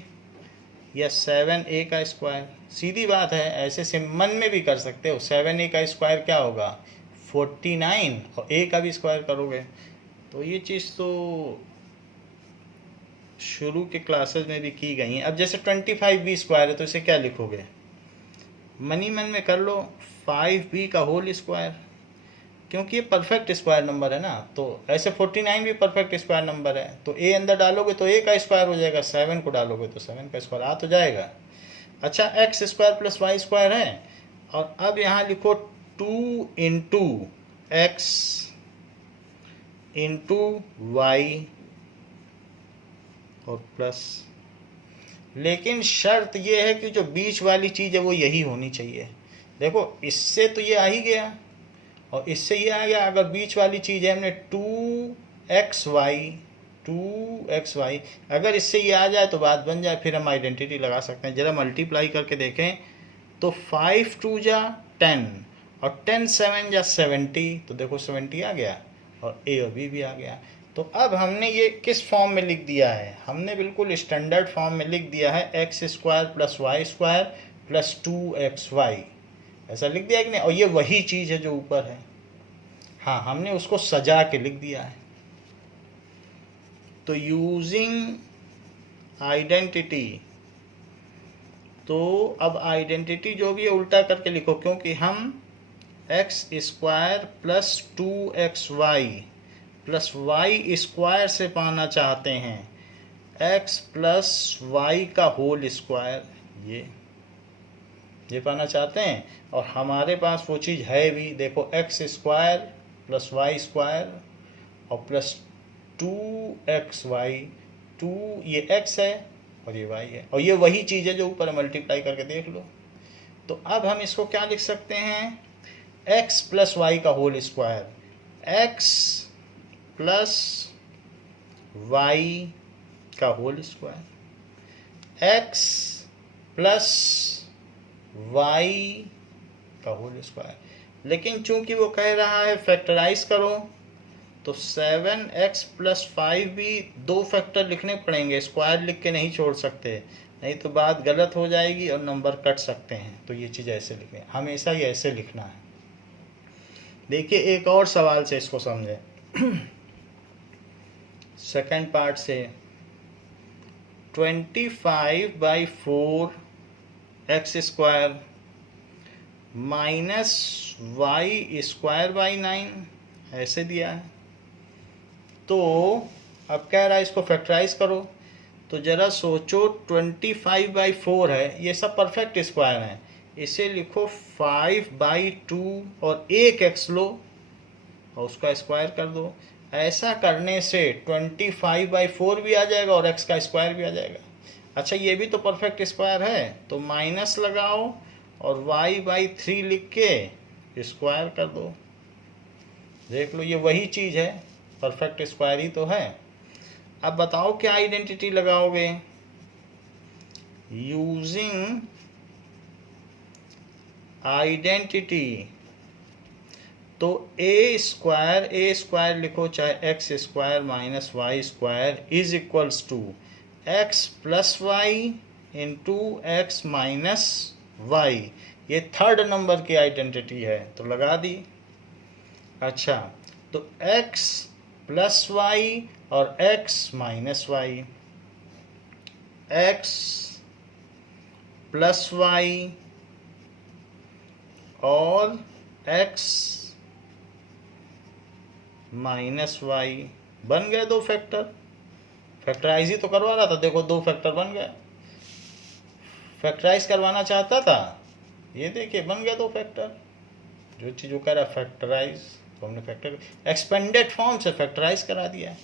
या 7a का स्क्वायर। सीधी बात है, ऐसे मन में भी कर सकते हो। 7a का स्क्वायर क्या होगा, 49, और a का भी स्क्वायर करोगे। तो ये चीज़ तो शुरू के क्लासेस में भी की गई हैं। अब जैसे 25b स्क्वायर है, तो इसे क्या लिखोगे, मनी मन में कर लो, 5b का होल स्क्वायर, क्योंकि ये परफेक्ट स्क्वायर नंबर है ना। तो ऐसे 49 भी परफेक्ट स्क्वायर नंबर है, तो a अंदर डालोगे तो a का स्क्वायर हो जाएगा, 7 को डालोगे तो 7 का स्क्वायर आ तो जाएगा। अच्छा, x square plus Y square है, और अब यहाँ लिखो 2 इंटू एक्स इंटू वाई और प्लस। लेकिन शर्त ये है कि जो बीच वाली चीज़ है वो यही होनी चाहिए। देखो इससे तो ये आ ही गया और इससे ये आ गया। अगर बीच वाली चीज़ है, हमने 2xy, अगर इससे ये आ जाए तो बात बन जाए, फिर हम आइडेंटिटी लगा सकते हैं। ज़रा मल्टीप्लाई करके देखें तो 5 2 जा 10 और 10 7 जा 70, तो देखो 70 आ गया और a और b भी आ गया। तो अब हमने ये किस फॉर्म में लिख दिया है, हमने बिल्कुल स्टैंडर्ड फॉर्म में लिख दिया है, x square plus Y square plus 2xy, ऐसा लिख दिया कि नहीं। और ये वही चीज़ है जो ऊपर है, हाँ हमने उसको सजा के लिख दिया है। तो यूजिंग आइडेंटिटी, तो अब आइडेंटिटी जो भी है उल्टा करके लिखो, क्योंकि हम x square plus 2xy plus Y square से पाना चाहते हैं, एक्स प्लस वाई का होल स्क्वायर, ये पाना चाहते हैं। और हमारे पास वो चीज़ है भी, देखो x square plus Y square और प्लस 2xy, 2 ये x है और ये y है, और ये वही चीज़ है जो ऊपर मल्टीप्लाई करके देख लो। तो अब हम इसको क्या लिख सकते हैं, x प्लस वाई का whole square, x plus Y का whole square, x plus Y का होल स्क्वायर। लेकिन चूंकि वो कह रहा है फैक्टराइज करो, तो 7x प्लस 5 भी दो फैक्टर लिखने पड़ेंगे, स्क्वायर लिख के नहीं छोड़ सकते, नहीं तो बात गलत हो जाएगी और नंबर कट सकते हैं। तो ये चीज़ ऐसे लिखनी है, हमेशा ही ऐसे लिखना है। देखिए एक और सवाल से इसको समझें। सेकंड पार्ट से, 25/4 x² माइनस y²/9 ऐसे दिया है। तो अब कह रहा है इसको फैक्टराइज करो, तो ज़रा सोचो 25/4 है, ये सब परफेक्ट स्क्वायर हैं, इसे लिखो 5/2 और एक x लो और उसका स्क्वायर कर दो। ऐसा करने से 25/4 भी आ जाएगा और x का स्क्वायर भी आ जाएगा। अच्छा ये भी तो परफेक्ट स्क्वायर है, तो माइनस लगाओ और y/3 लिख के स्क्वायर कर दो। देख लो ये वही चीज़ है, परफेक्ट स्क्वायर ही तो है। अब बताओ क्या आइडेंटिटी लगाओगे, यूजिंग आइडेंटिटी। तो ए स्क्वायर लिखो, चाहे x² minus y² is equals to x plus y into x minus y. ये थर्ड नंबर की आइडेंटिटी है तो लगा दी। अच्छा तो x प्लस वाई और x minus y, x plus Y और x माइनस वाई बन गए दो फैक्टर। फैक्टराइज ही तो करवा रहा था, देखो दो फैक्टर बन गए। फैक्टराइज करवाना चाहता था, ये देखिए बन गया दो फैक्टर। जो चीज़ वो कह रहा है फैक्टराइज, तो हमने फैक्टर एक्सपेंडेड फॉर्म से फैक्टराइज करा दिया है।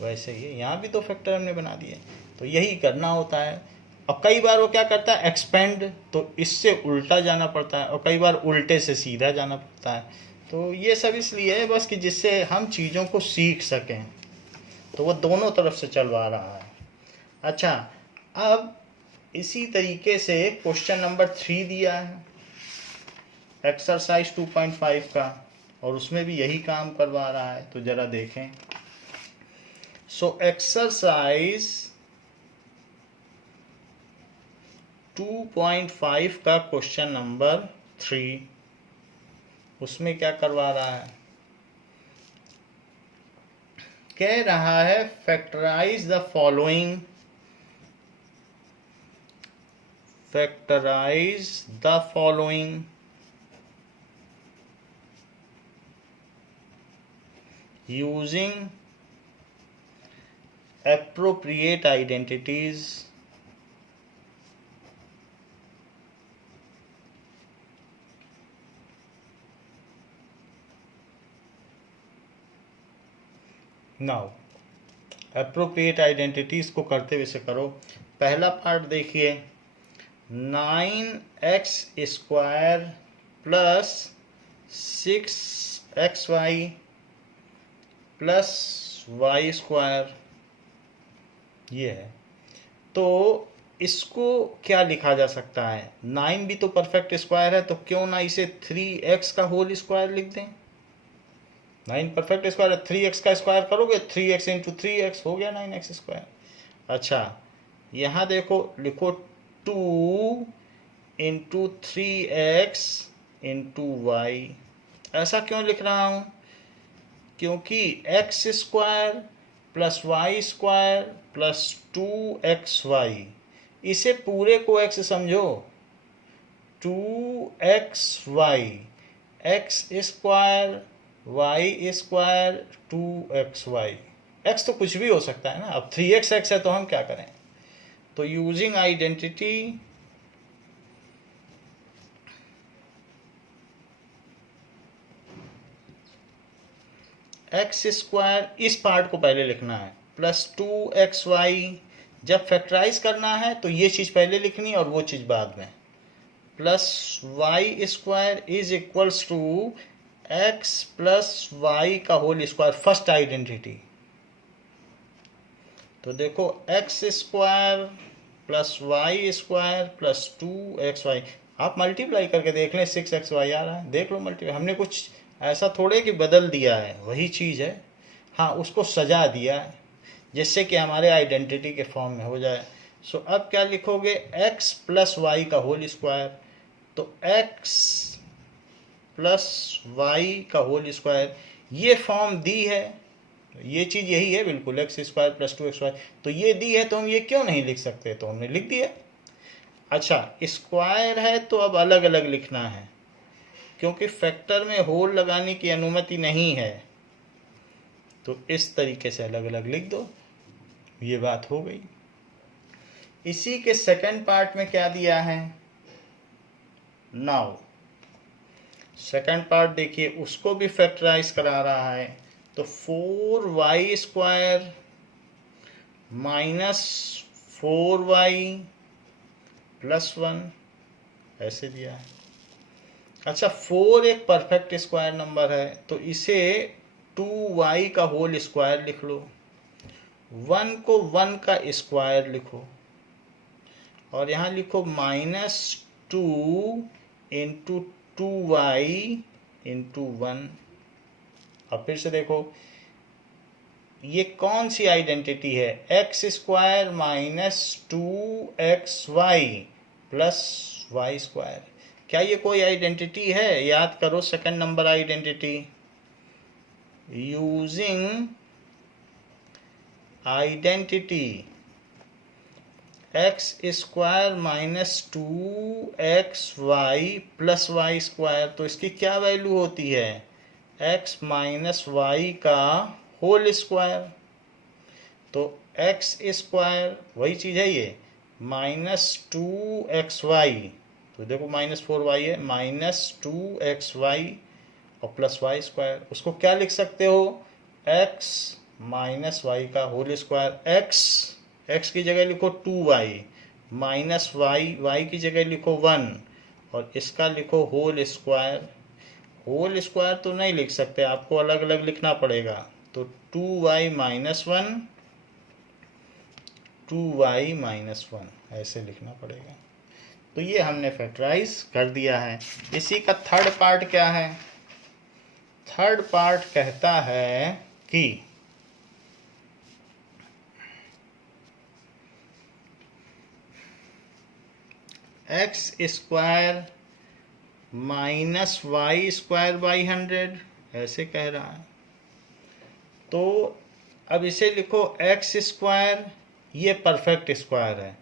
वैसे ही यहाँ भी दो फैक्टर हमने बना दिए। तो यही करना होता है। और कई बार वो क्या करता है एक्सपेंड, तो इससे उल्टा जाना पड़ता है, और कई बार उल्टे से सीधा जाना पड़ता है। तो ये सब इसलिए है बस कि जिससे हम चीज़ों को सीख सकें। तो वो दोनों तरफ से चलवा रहा है। अच्छा अब इसी तरीके से क्वेश्चन नंबर 3 दिया है एक्सरसाइज 2.5 का, और उसमें भी यही काम करवा रहा है। तो ज़रा देखें। सो एक्सरसाइज 2.5 का क्वेश्चन नंबर 3, उसमें क्या करवा रहा है, कह रहा है factorise the following, factorise the following using appropriate identities now. Appropriate identities को करते हुए से करो। पहला पार्ट देखिए, 9x² plus 6xy plus y², ये है। तो इसको क्या लिखा जा सकता है, 9 भी तो परफेक्ट स्क्वायर है, तो क्यों ना इसे 3x का होल स्क्वायर लिख दें। 9 परफेक्ट स्क्वायर है, 3x का स्क्वायर करोगे 3x इंटू 3x हो गया 9x²। अच्छा यहाँ देखो, लिखो 2 इंटू 3x इंटू वाई। ऐसा क्यों लिख रहा हूँ, क्योंकि x² plus y² plus 2xy, इसे पूरे को x समझो, 2xy, x² y² 2xy। x तो कुछ भी हो सकता है ना, अब 3x x है तो हम क्या करें। तो यूजिंग आइडेंटिटी एक्स स्क्वायर, इस पार्ट को पहले लिखना है, प्लस 2xy। जब फैक्टराइज करना है तो ये चीज़ पहले लिखनी है और वो चीज़ बाद में। Plus Y square is equals to x plus Y का होल स्क्वायर, फर्स्ट आइडेंटिटी। तो देखो x square plus Y square plus 2xy, आप मल्टीप्लाई करके देख लें, 6xy आ रहा है, देख लो मल्टीप्लाई। हमने कुछ ऐसा थोड़े कि बदल दिया है, वही चीज़ है, हाँ उसको सजा दिया है जिससे कि हमारे आइडेंटिटी के फॉर्म में हो जाए। सो अब क्या लिखोगे, x प्लस वाई का होल स्क्वायर, तो x प्लस वाई का होल स्क्वायर, ये फॉर्म दी है, ये चीज़ यही है बिल्कुल, एक्स स्क्वायर प्लस 2xy, तो ये दी है तो हम ये क्यों नहीं लिख सकते, तो हमने लिख दिया। अच्छा स्क्वायर है तो अब अलग अलग लिखना है, क्योंकि फैक्टर में होल लगाने की अनुमति नहीं है, तो इस तरीके से अलग अलग लिख दो, ये बात हो गई। इसी के सेकंड पार्ट में क्या दिया है, नाउ सेकंड पार्ट देखिए, उसको भी फैक्टराइज करा रहा है, तो 4y square minus 4y plus 1 ऐसे दिया है। अच्छा 4 एक परफेक्ट स्क्वायर नंबर है, तो इसे 2y का होल स्क्वायर लिख लो, 1 को 1 का स्क्वायर लिखो, और यहाँ लिखो -2 इंटू 2y इंटू 1। अब फिर से देखो ये कौन सी आइडेंटिटी है, x square minus 2xy plus Y square. क्या ये कोई आइडेंटिटी है, याद करो second number identity, using identity x square minus 2xy plus Y square, तो इसकी क्या वैल्यू होती है, x माइनस वाई का होल स्क्वायर। तो एक्स स्क्वायर वही चीज़ है ये, -2xy, तो देखो -4y है, -2xy और प्लस वाई स्क्वायर, उसको क्या लिख सकते हो, x माइनस वाई का होल स्क्वायर। x की जगह लिखो 2y, माइनस y की जगह लिखो 1, और इसका लिखो होल स्क्वायर। होल स्क्वायर तो नहीं लिख सकते, आपको अलग अलग लिखना पड़ेगा, तो 2y माइनस 1, 2y माइनस 1 ऐसे लिखना पड़ेगा। तो ये हमने फैक्टराइज कर दिया है। इसी का थर्ड पार्ट क्या है, थर्ड पार्ट कहता है कि x square minus Y square by 100 ऐसे कह रहा है। तो अब इसे लिखो एक्स स्क्वायर, ये परफेक्ट स्क्वायर है,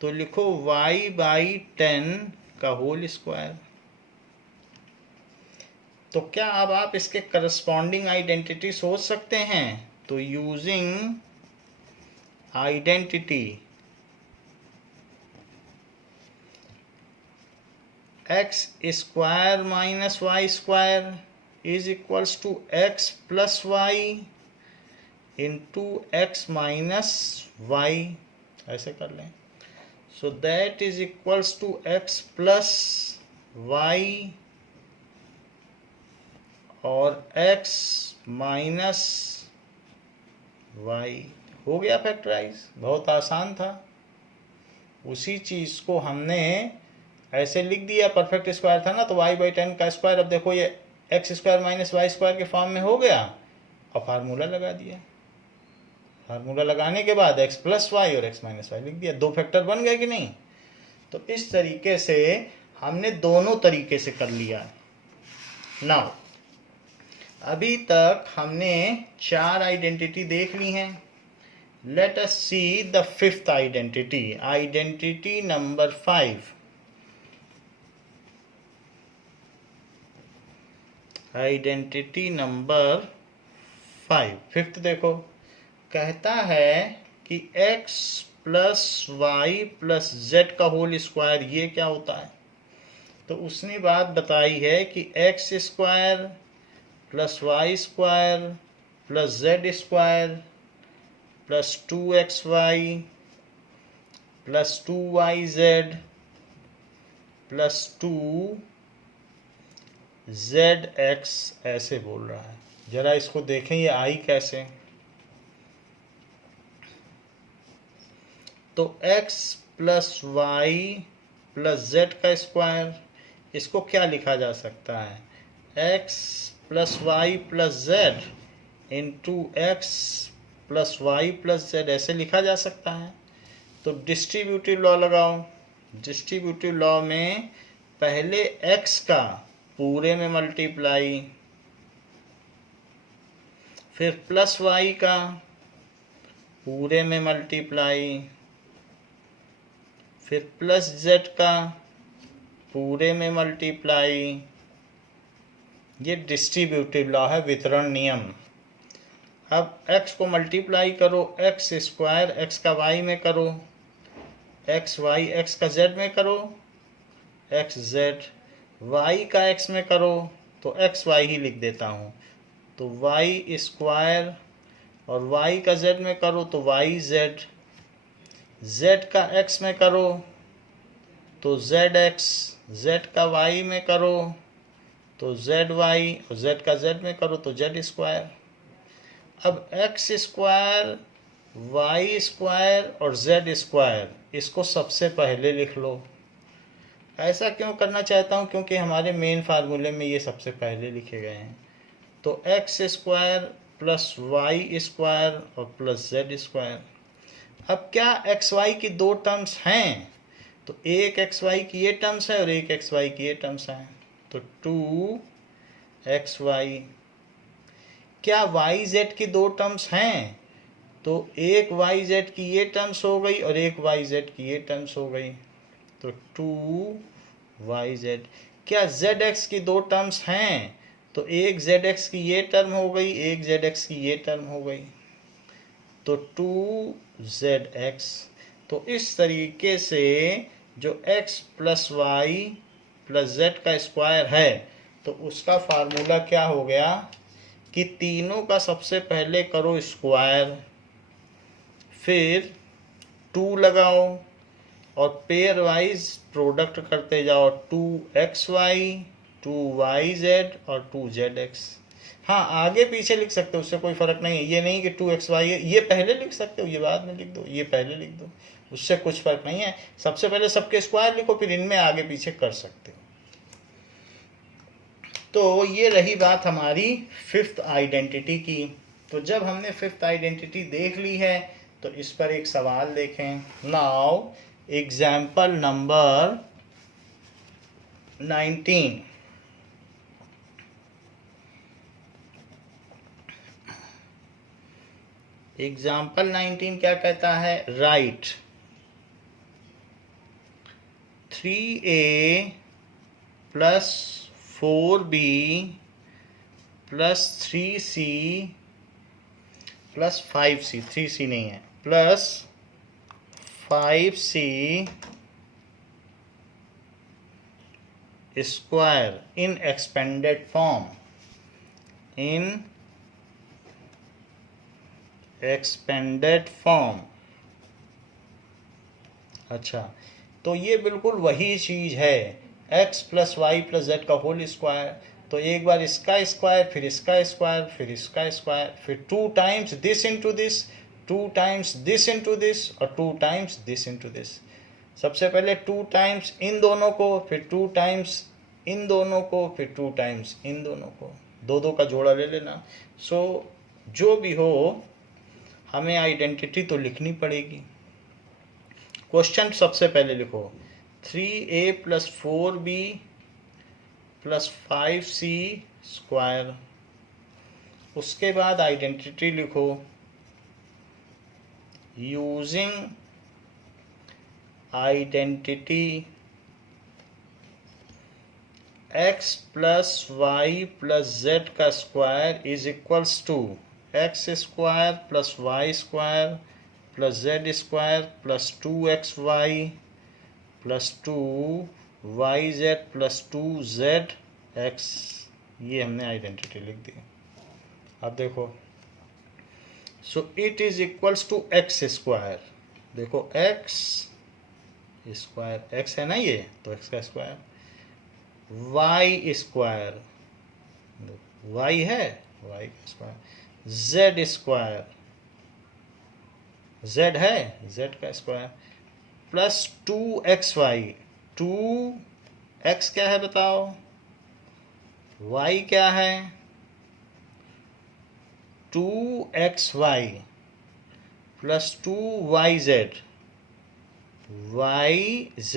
तो लिखो y बाई 10 का होल स्क्वायर। तो क्या अब आप इसके करस्पॉन्डिंग आइडेंटिटी सोच सकते हैं, तो using identity x square minus Y square is equals to x plus y into x minus y, ऐसे कर लें। So that is equals to x plus Y और एक्स माइनस वाई। हो गया फैक्टराइज, बहुत आसान था। उसी चीज़ को हमने ऐसे लिख दिया, परफेक्ट स्क्वायर था ना, तो y बाई 10 का स्क्वायर, अब देखो ये x square minus Y square के फॉर्म में हो गया, और फार्मूला लगा दिया। फार्मूला लगाने के बाद x प्लस वाई और x माइनस वाई लिख दिया, दो फैक्टर बन गए कि नहीं। तो इस तरीके से हमने दोनों तरीके से कर लिया। नाउ अभी तक हमने 4 आइडेंटिटी देख ली हैं। Let us see the fifth identity, identity number 5। Identity number 5, fifth देखो, कहता है कि x plus Y plus Z का होल स्क्वायर, ये क्या होता है। तो उसने बात बताई है कि x square plus Y square plus Z square plus 2xy plus 2yz plus 2zx ऐसे बोल रहा है। जरा इसको देखें ये आई कैसे। तो x plus Y plus Z का स्क्वायर, इसको क्या लिखा जा सकता है, x plus Y plus z into x plus Y plus z ऐसे लिखा जा सकता है। तो डिस्ट्रीब्यूटिव लॉ लगाओ। डिस्ट्रीब्यूटिव लॉ में पहले x का पूरे में मल्टीप्लाई, फिर प्लस वाई का पूरे में मल्टीप्लाई, फिर प्लस जेड का पूरे में मल्टीप्लाई। ये डिस्ट्रीब्यूटिव लॉ है, वितरण नियम। अब x को मल्टीप्लाई करो, एक्स स्क्वायर एक्स का y में करो, एक्स वाई एक्स का z में करो, एक्स जेड y का x में करो, तो एक्स वाई ही लिख देता हूँ। तो y स्क्वायर और y का z में करो तो y जेड, z का x में करो तो जेड एक्स, z का y में करो तो जेड वाई, और z का z में करो तो जेड स्क्वायर। अब एक्स स्क्वायर वाई स्क्वायर और जेड स्क्वायर इसको सबसे पहले लिख लो। ऐसा क्यों करना चाहता हूँ, क्योंकि हमारे मेन फार्मूले में ये सबसे पहले लिखे गए हैं। तो x square plus Y square और प्लस जेड स्क्वायर। अब क्या एक्स वाई की दो टर्म्स हैं, तो एक एक्स वाई की ये टर्म्स है और एक एक्स वाई की ये टर्म्स हैं, तो 2xy। क्या वाई जेड की दो टर्म्स हैं, तो एक वाई जेड की ये टर्म्स हो गई और एक वाई जेड की ये टर्म्स हो गई, तो 2yz। क्या जेड एक्स की दो टर्म्स हैं, तो एक जेड एक्स की ये टर्म हो गई, एक जेड एक्स की ये टर्म हो गई, तो 2zx। तो इस तरीके से जो x plus Y plus Z का स्क्वायर है, तो उसका फार्मूला क्या हो गया कि तीनों का सबसे पहले करो स्क्वायर, फिर 2 लगाओ और पेयर वाइज प्रोडक्ट करते जाओ, 2xy 2yz और 2zx। हाँ, आगे पीछे लिख सकते हो, उससे कोई फ़र्क नहीं है। ये नहीं कि 2xy ये पहले लिख सकते हो, ये बाद में लिख दो, ये पहले लिख दो, उससे कुछ फ़र्क नहीं है। सबसे पहले सबके स्क्वायर लिखो, फिर इनमें आगे पीछे कर सकते हो। तो ये रही बात हमारी फिफ्थ आइडेंटिटी की। तो जब हमने फिफ्थ आइडेंटिटी देख ली है, तो इस पर एक सवाल देखें। Now example number 19। एग्जाम्पल 19 क्या कहता है, right 3a plus 4b plus 3c plus 5c, 3c नहीं है, plus 5c square in expanded form, in expanded form. अच्छा, तो ये बिल्कुल वही चीज़ है, x plus Y plus Z का होल स्क्वायर। तो एक बार इसका स्क्वायर, फिर इसका स्क्वायर, फिर इसका स्क्वायर, फिर 2 times this into this, 2 times this into this और 2 टाइम्स दिस इंटू दिस। सबसे पहले 2 टाइम्स इन दोनों को, फिर 2 टाइम्स इन दोनों को, फिर 2 टाइम्स इन दोनों को, दो का जोड़ा ले लेना। सो जो भी हो, हमें आइडेंटिटी तो लिखनी पड़ेगी। क्वेश्चन सबसे पहले लिखो, 3a plus 4b plus 5c square. उसके बाद आइडेंटिटी लिखो, using identity x plus Y plus Z का square is equals to x square plus Y square plus Z square plus 2xy plus 2yz plus 2zx। ये हमने identity लिख दी। अब देखो, so it is equals to x square. देखो x square, X है ना ये, तो एक्स का स्क्वायर, वाई स्क्वायर, वाई है, वाई का स्क्वायर, जेड स्क्वायर, जेड है, जेड का स्क्वायर, प्लस 2xy, 2x क्या है बताओ, y क्या है, 2xy plus 2yz, yz,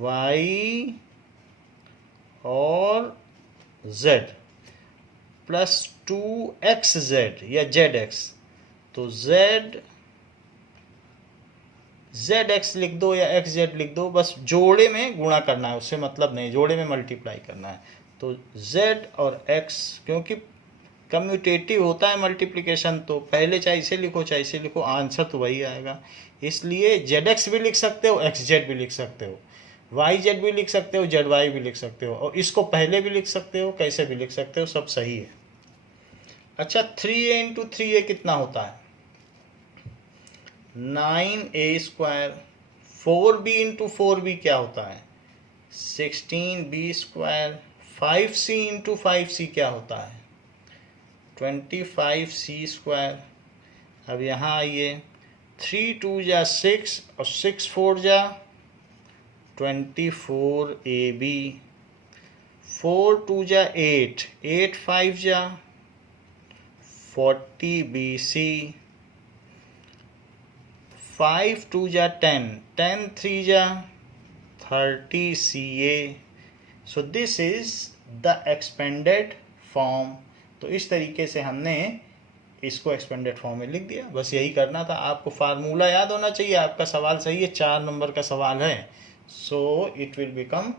y और z प्लस 2xz या zx, तो zx लिख दो या xz लिख दो, बस जोड़े में गुणा करना है, उससे मतलब नहीं, जोड़े में मल्टीप्लाई करना है। तो z और x, क्योंकि कम्यूटेटिव होता है मल्टीप्लिकेशन, तो पहले चाहे इसे लिखो चाहे इसे लिखो, आंसर तो वही आएगा। इसलिए zx भी लिख सकते हो, xz भी लिख सकते हो, yz भी लिख सकते हो, zy भी लिख सकते हो, और इसको पहले भी लिख सकते हो, कैसे भी लिख सकते हो, सब सही है। अच्छा 3a इंटू 3a कितना होता है, 9a square. 4b into 4b क्या होता है, 16b square. 5c into 5c क्या होता है, 25c स्क्वायर। अब यहाँ आइए, 3 2 जा 6 और 6 4 जा 24ab, 4 2 जा 8, 8 5 जा 40bc, 5 2 जा 10, 10 3 जा 30ca। So this is the expanded form. तो इस तरीके से हमने इसको एक्सपेंडेड फॉर्म में लिख दिया, बस यही करना था। आपको फार्मूला याद होना चाहिए। आपका सवाल सही है, 4 नंबर का सवाल है, so it will become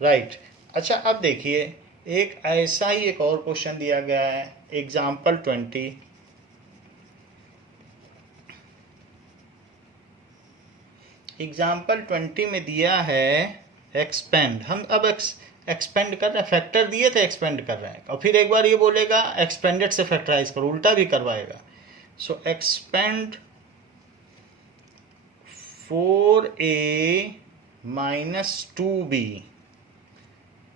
right. अच्छा अब देखिए, एक ऐसा ही एक और क्वेश्चन दिया गया है, एग्जाम्पल 20। एग्जाम्पल 20 में दिया है एक्सपेंड। हम अब एक्सपेंड कर रहे हैं, फैक्टर दिए थे, एक्सपेंड कर रहे हैं, और फिर एक बार ये बोलेगा एक्सपेंडेड से फैक्टराइज करो, उल्टा भी करवाएगा। सो expand 4a minus 2b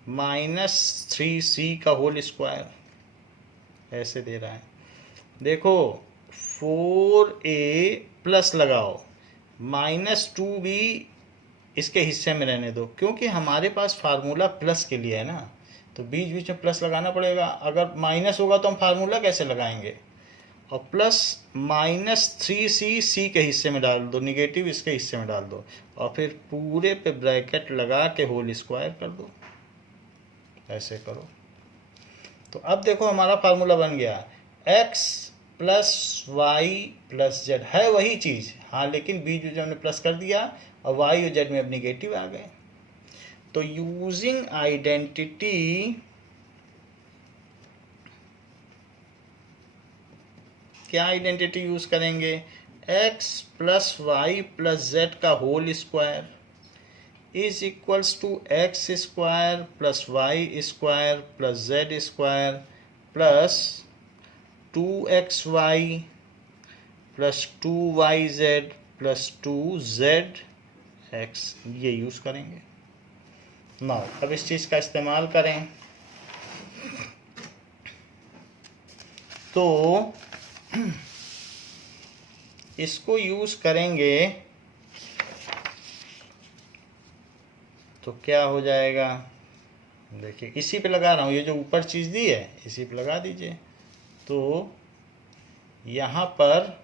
minus 3c का होल स्क्वायर, ऐसे दे रहा है। देखो 4a प्लस लगाओ, माइनस 2b इसके हिस्से में रहने दो, क्योंकि हमारे पास फार्मूला प्लस के लिए है ना, तो बीच बीच में प्लस लगाना पड़ेगा। अगर माइनस होगा तो हम फार्मूला कैसे लगाएंगे, और प्लस माइनस 3c सी के हिस्से में डाल दो, निगेटिव इसके हिस्से में डाल दो, और फिर पूरे पे ब्रैकेट लगा के होल स्क्वायर कर दो, ऐसे करो। तो अब देखो हमारा फार्मूला बन गया, x plus Y plus z, है वही चीज़ हाँ, लेकिन बीच में हमने प्लस कर दिया और वाई और जेड में अब निगेटिव आ गए। तो यूजिंग आइडेंटिटी, क्या आइडेंटिटी यूज करेंगे, x plus Y plus Z का whole square is equals to x square plus Y square plus Z square plus 2xy plus 2yz plus 2zx, ये यूज करेंगे ना। अब इस चीज का इस्तेमाल करें तो इसको यूज करेंगे तो क्या हो जाएगा, देखिए इसी पे लगा रहा हूँ, ये जो ऊपर चीज दी है इसी पे लगा दीजिए। तो यहाँ पर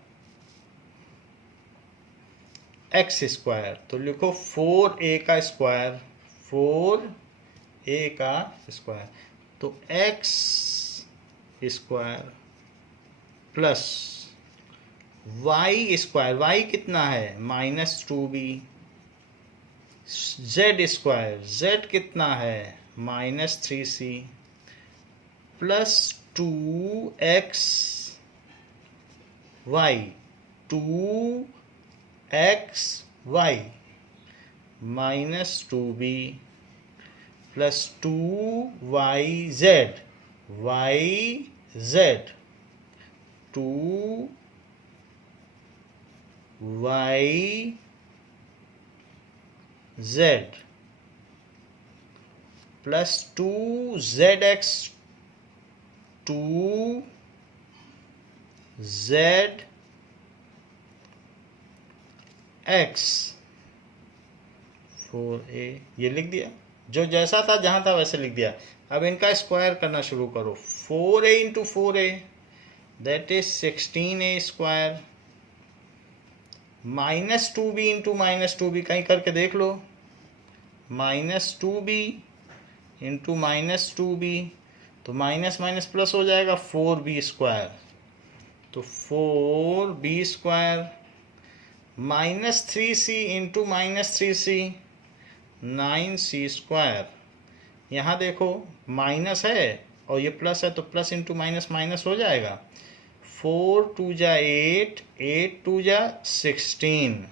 एक्स स्क्वायर, तो लिखो 4a का स्क्वायर, 4a का स्क्वायर, तो x square plus Y square, y कितना है minus 2b, z square, z कितना है minus 3c plus 2x y, 2x y minus 2b plus 2yz, yz 2 y z प्लस 2 zx 2 z x 4a ये लिख दिया, जो जैसा था जहां था वैसे लिख दिया। अब इनका स्क्वायर करना शुरू करो। 4a into 4a that is 16a square, minus 2b into minus 2b कहीं करके देख लो, minus 2b into minus 2b, तो माइनस माइनस प्लस हो जाएगा 4b स्क्वायर, तो 4b square, minus 3c into minus 3c 9c square. यहाँ देखो minus है और ये प्लस है, तो प्लस इंटू माइनस माइनस हो जाएगा। 4 2 जा 8, 8 2 जा 16,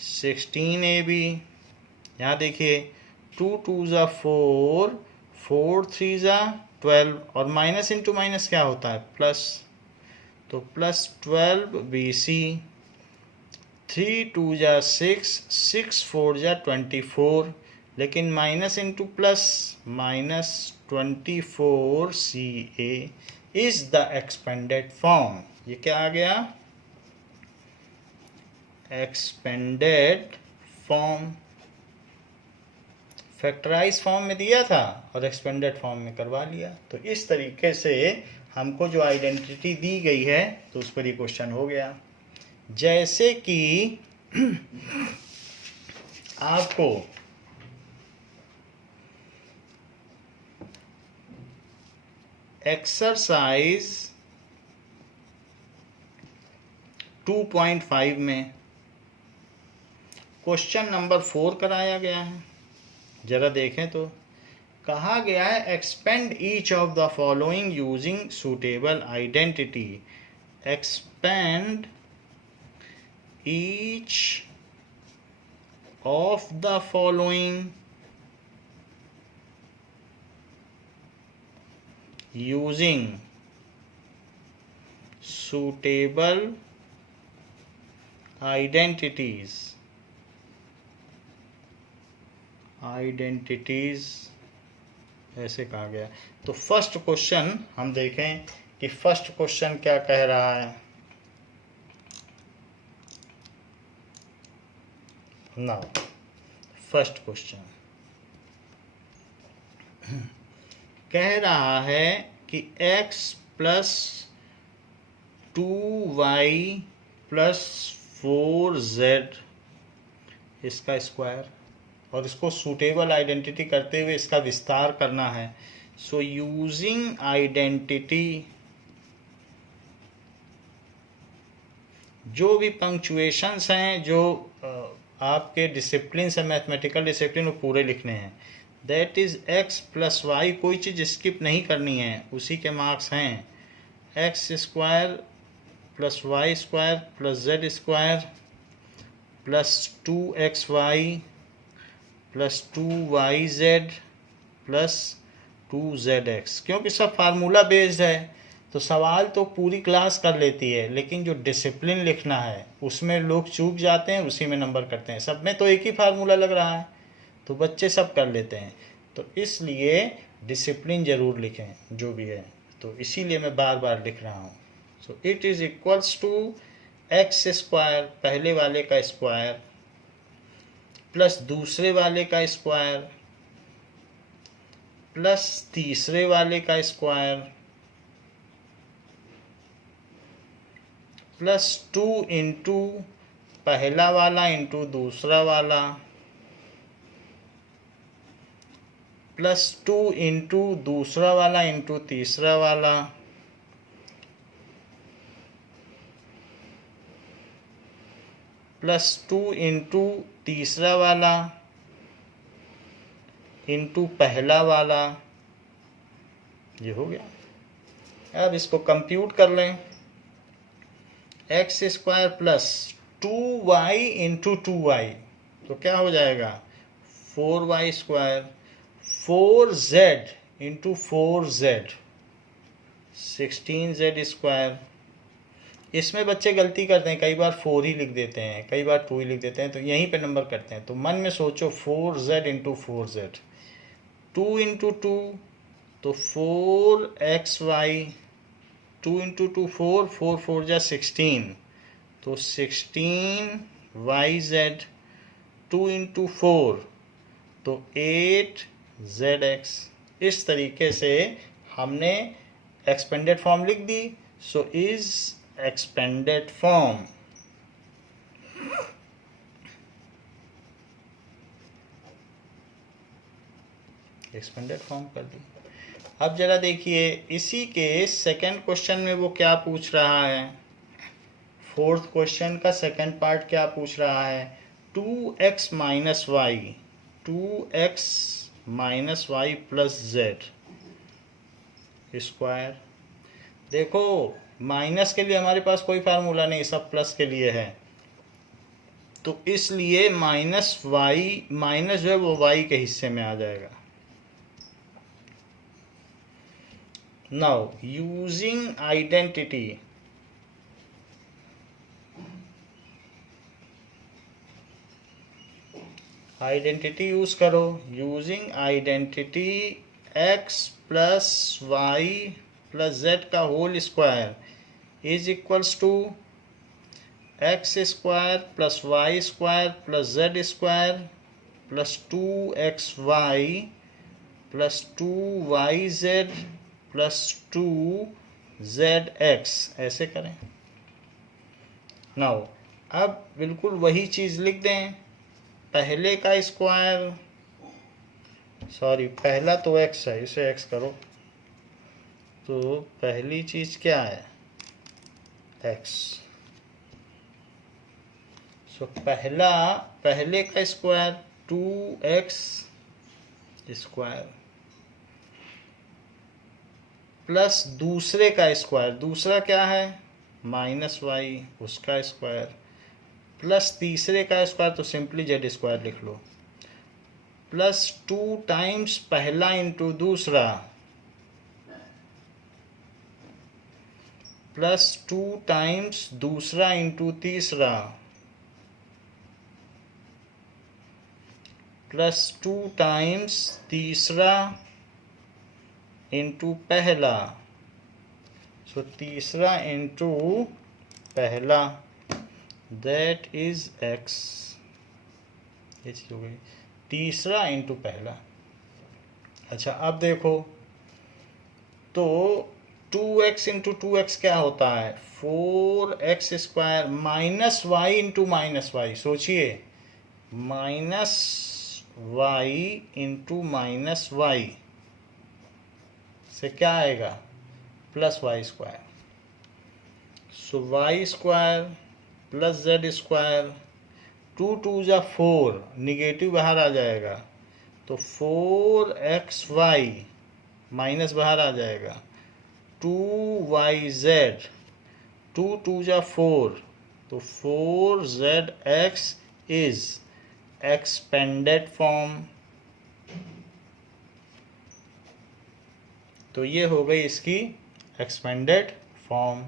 16ab। यहाँ देखिए 2 2 जा 4, 4 3 जा 12, और माइनस इंटू माइनस क्या होता है, प्लस, तो प्लस 12bc। 3 2 जा 6, 6 4 जा 24, लेकिन minus into plus minus 24ca is the expanded form. ये क्या आ गया, एक्सपेंडेड फॉर्म। फैक्टराइज फॉर्म में दिया था और एक्सपेंडेड फॉर्म में करवा लिया। तो इस तरीके से हमको जो आइडेंटिटी दी गई है तो उस पर ही क्वेश्चन हो गया। जैसे कि आपको एक्सरसाइज 2.5 में क्वेश्चन नंबर 4 कराया गया है। जरा देखें तो कहा गया है expand each of the following using suitable identity. Expand each of the following using suitable identities ऐसे कहा गया। तो फर्स्ट क्वेश्चन हम देखें कि फर्स्ट क्वेश्चन क्या कह रहा है। Now, फर्स्ट क्वेश्चन कह रहा है कि x plus 2y plus 4z इसका स्क्वायर, और इसको सूटेबल आइडेंटिटी करते हुए इसका विस्तार करना है। सो यूजिंग आइडेंटिटी, जो भी पंक्चुएशंस हैं जो आपके डिसिप्लिन से, मैथमेटिकल डिसिप्लिन वो पूरे लिखने हैं। That is x plus y, कोई चीज़ स्किप नहीं करनी है, उसी के मार्क्स हैं। X square plus Y square plus Z square plus 2xy plus 2yz plus 2zx। क्योंकि सब फार्मूला बेस्ड है तो सवाल तो पूरी क्लास कर लेती है, लेकिन जो डिसिप्लिन लिखना है उसमें लोग चूक जाते हैं, उसी में नंबर करते हैं। सब में तो एक ही फार्मूला लग रहा है तो बच्चे सब कर लेते हैं, तो इसलिए डिसिप्लिन ज़रूर लिखें जो भी है। तो इसीलिए मैं बार बार लिख रहा हूँ। So it is equals to x square, पहले वाले का स्क्वायर, प्लस दूसरे वाले का स्क्वायर, प्लस तीसरे वाले का स्क्वायर, प्लस 2 इंटू पहला वाला इंटू दूसरा वाला, प्लस 2 इंटू दूसरा वाला इंटू तीसरा वाला, प्लस 2 इंटू तीसरा वाला इंटू पहला वाला। ये हो गया। अब इसको कंप्यूट कर लें। X square plus 2y into 2y, तो क्या हो जाएगा 4y square, 4z into 4z 16z square इसमें बच्चे गलती करते हैं, कई बार 4 ही लिख देते हैं, कई बार 2 ही लिख देते हैं, तो यहीं पे नंबर करते हैं। तो मन में सोचो 4z इंटू 4z, 2 इंटू 2 तो 4xy, 2 इंटू 2 4, 4 4 जा 16, तो 16yz, 2 इंटू 4 तो 8zx। इस तरीके से हमने एक्सपेंडेड फॉर्म लिख दी। So is expanded form expanded form कर दी। अब जरा देखिए इसी के सेकंड क्वेश्चन में वो क्या पूछ रहा है। फोर्थ क्वेश्चन का सेकंड पार्ट क्या पूछ रहा है, 2x minus y, 2x minus y plus Z square. देखो माइनस के लिए हमारे पास कोई फार्मूला नहीं, सब प्लस के लिए है, तो इसलिए माइनस वाई, माइनस जो है वो वाई के हिस्से में आ जाएगा। Now using identity, identity use करो। Using identity x plus Y plus Z का whole square is equals to x square plus Y square plus Z square plus 2xy plus 2yz plus 2zx। ऐसे करें। Now अब बिल्कुल वही चीज़ लिख दें, पहले का स्क्वायर, सॉरी पहला तो x है, इसे x करो, तो पहली चीज़ क्या है x। सो पहले का स्क्वायर 2x स्क्वायर प्लस दूसरे का स्क्वायर, दूसरा क्या है माइनस वाई, उसका स्क्वायर प्लस तीसरे का स्क्वायर तो सिंपली जेड स्क्वायर लिख लो, प्लस 2 टाइम्स पहला इंटू दूसरा प्लस 2 टाइम्स दूसरा इंटू तीसरा प्लस 2 टाइम्स तीसरा इंटू पहला, सो तीसरा इंटू पहला, दैट इज x। ये चीज हो गई, तीसरा इंटू पहला। अच्छा अब देखो तो 2x इंटू 2x क्या होता है 4x square minus Y into minus Y. सोचिए minus Y into minus Y से क्या आएगा plus Y square. So Y square plus Z square, 2 2 जा 4, निगेटिव बाहर आ जाएगा तो 4xy माइनस बाहर आ जाएगा, 2yz, 2 2 जा 4 तो 4zx इज एक्सपेंडेड फॉर्म। तो ये हो गई इसकी एक्सपेंडेड फॉर्म।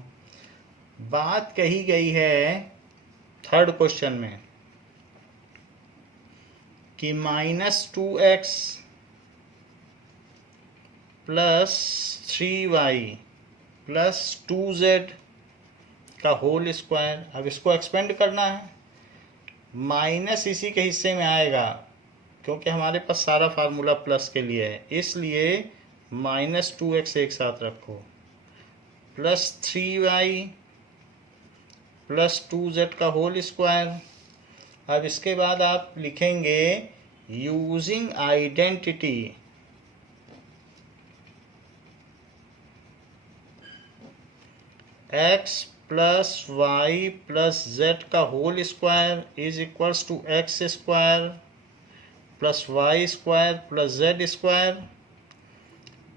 बात कही गई है थर्ड क्वेश्चन में कि -2x plus 3y plus 2z का होल स्क्वायर। अब इसको एक्सपेंड करना है, माइनस इसी के हिस्से में आएगा क्योंकि हमारे पास सारा फार्मूला प्लस के लिए है, इसलिए -2x एक साथ रखो, प्लस 3y प्लस 2z का होल स्क्वायर। अब इसके बाद आप लिखेंगे using identity x plus Y plus Z का whole square is equals to x square plus Y square plus Z square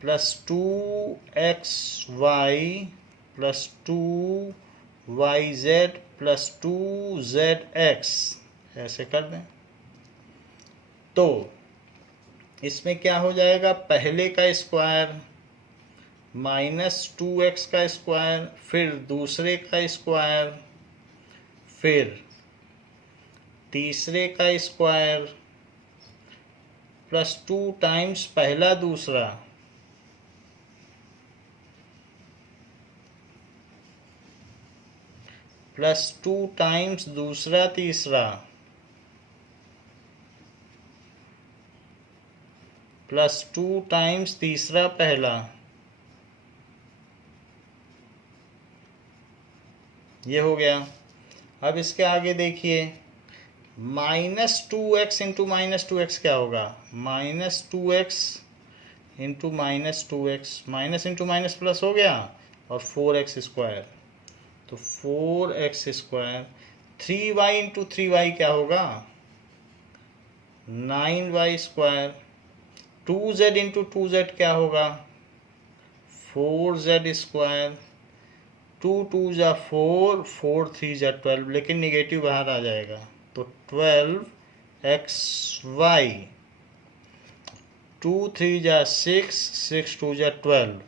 plus 2xy plus 2yz plus 2zx। ऐसे कर दें तो इसमें क्या हो जाएगा, पहले का स्क्वायर -2x का स्क्वायर, फिर दूसरे का स्क्वायर, फिर तीसरे का स्क्वायर, प्लस 2 टाइम्स पहला दूसरा, प्लस 2 टाइम्स दूसरा तीसरा, प्लस 2 टाइम्स तीसरा पहला, ये हो गया। अब इसके आगे देखिए, -2x इंटू -2x क्या होगा, -2x into -2x, minus into minus plus हो गया, और 4x स्क्वायर, तो 4x square, 3y into 3y क्या होगा, 9y square, 2z into 2z क्या होगा, 4z स्क्वायर, 2 2 जा 4, 4 3 जा 12, लेकिन निगेटिव बाहर आ जाएगा, तो 12xy, 2 3 जा 6, 6 2 जा 12,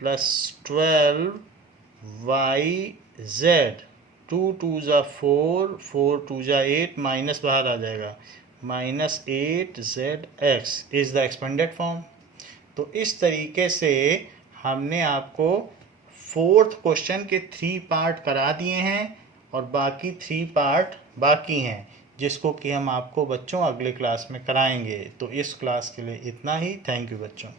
प्लस 12yz, 2 2 जा 4, 4 2 जा 8, माइनस बाहर आ जाएगा, -8zx is the expanded form. तो इस तरीके से हमने आपको 4th क्वेश्चन के 3 पार्ट करा दिए हैं, और बाकी 3 पार्ट बाकी हैं, जिसको कि हम आपको बच्चों अगले क्लास में कराएंगे। तो इस क्लास के लिए इतना ही। थैंक यू बच्चों।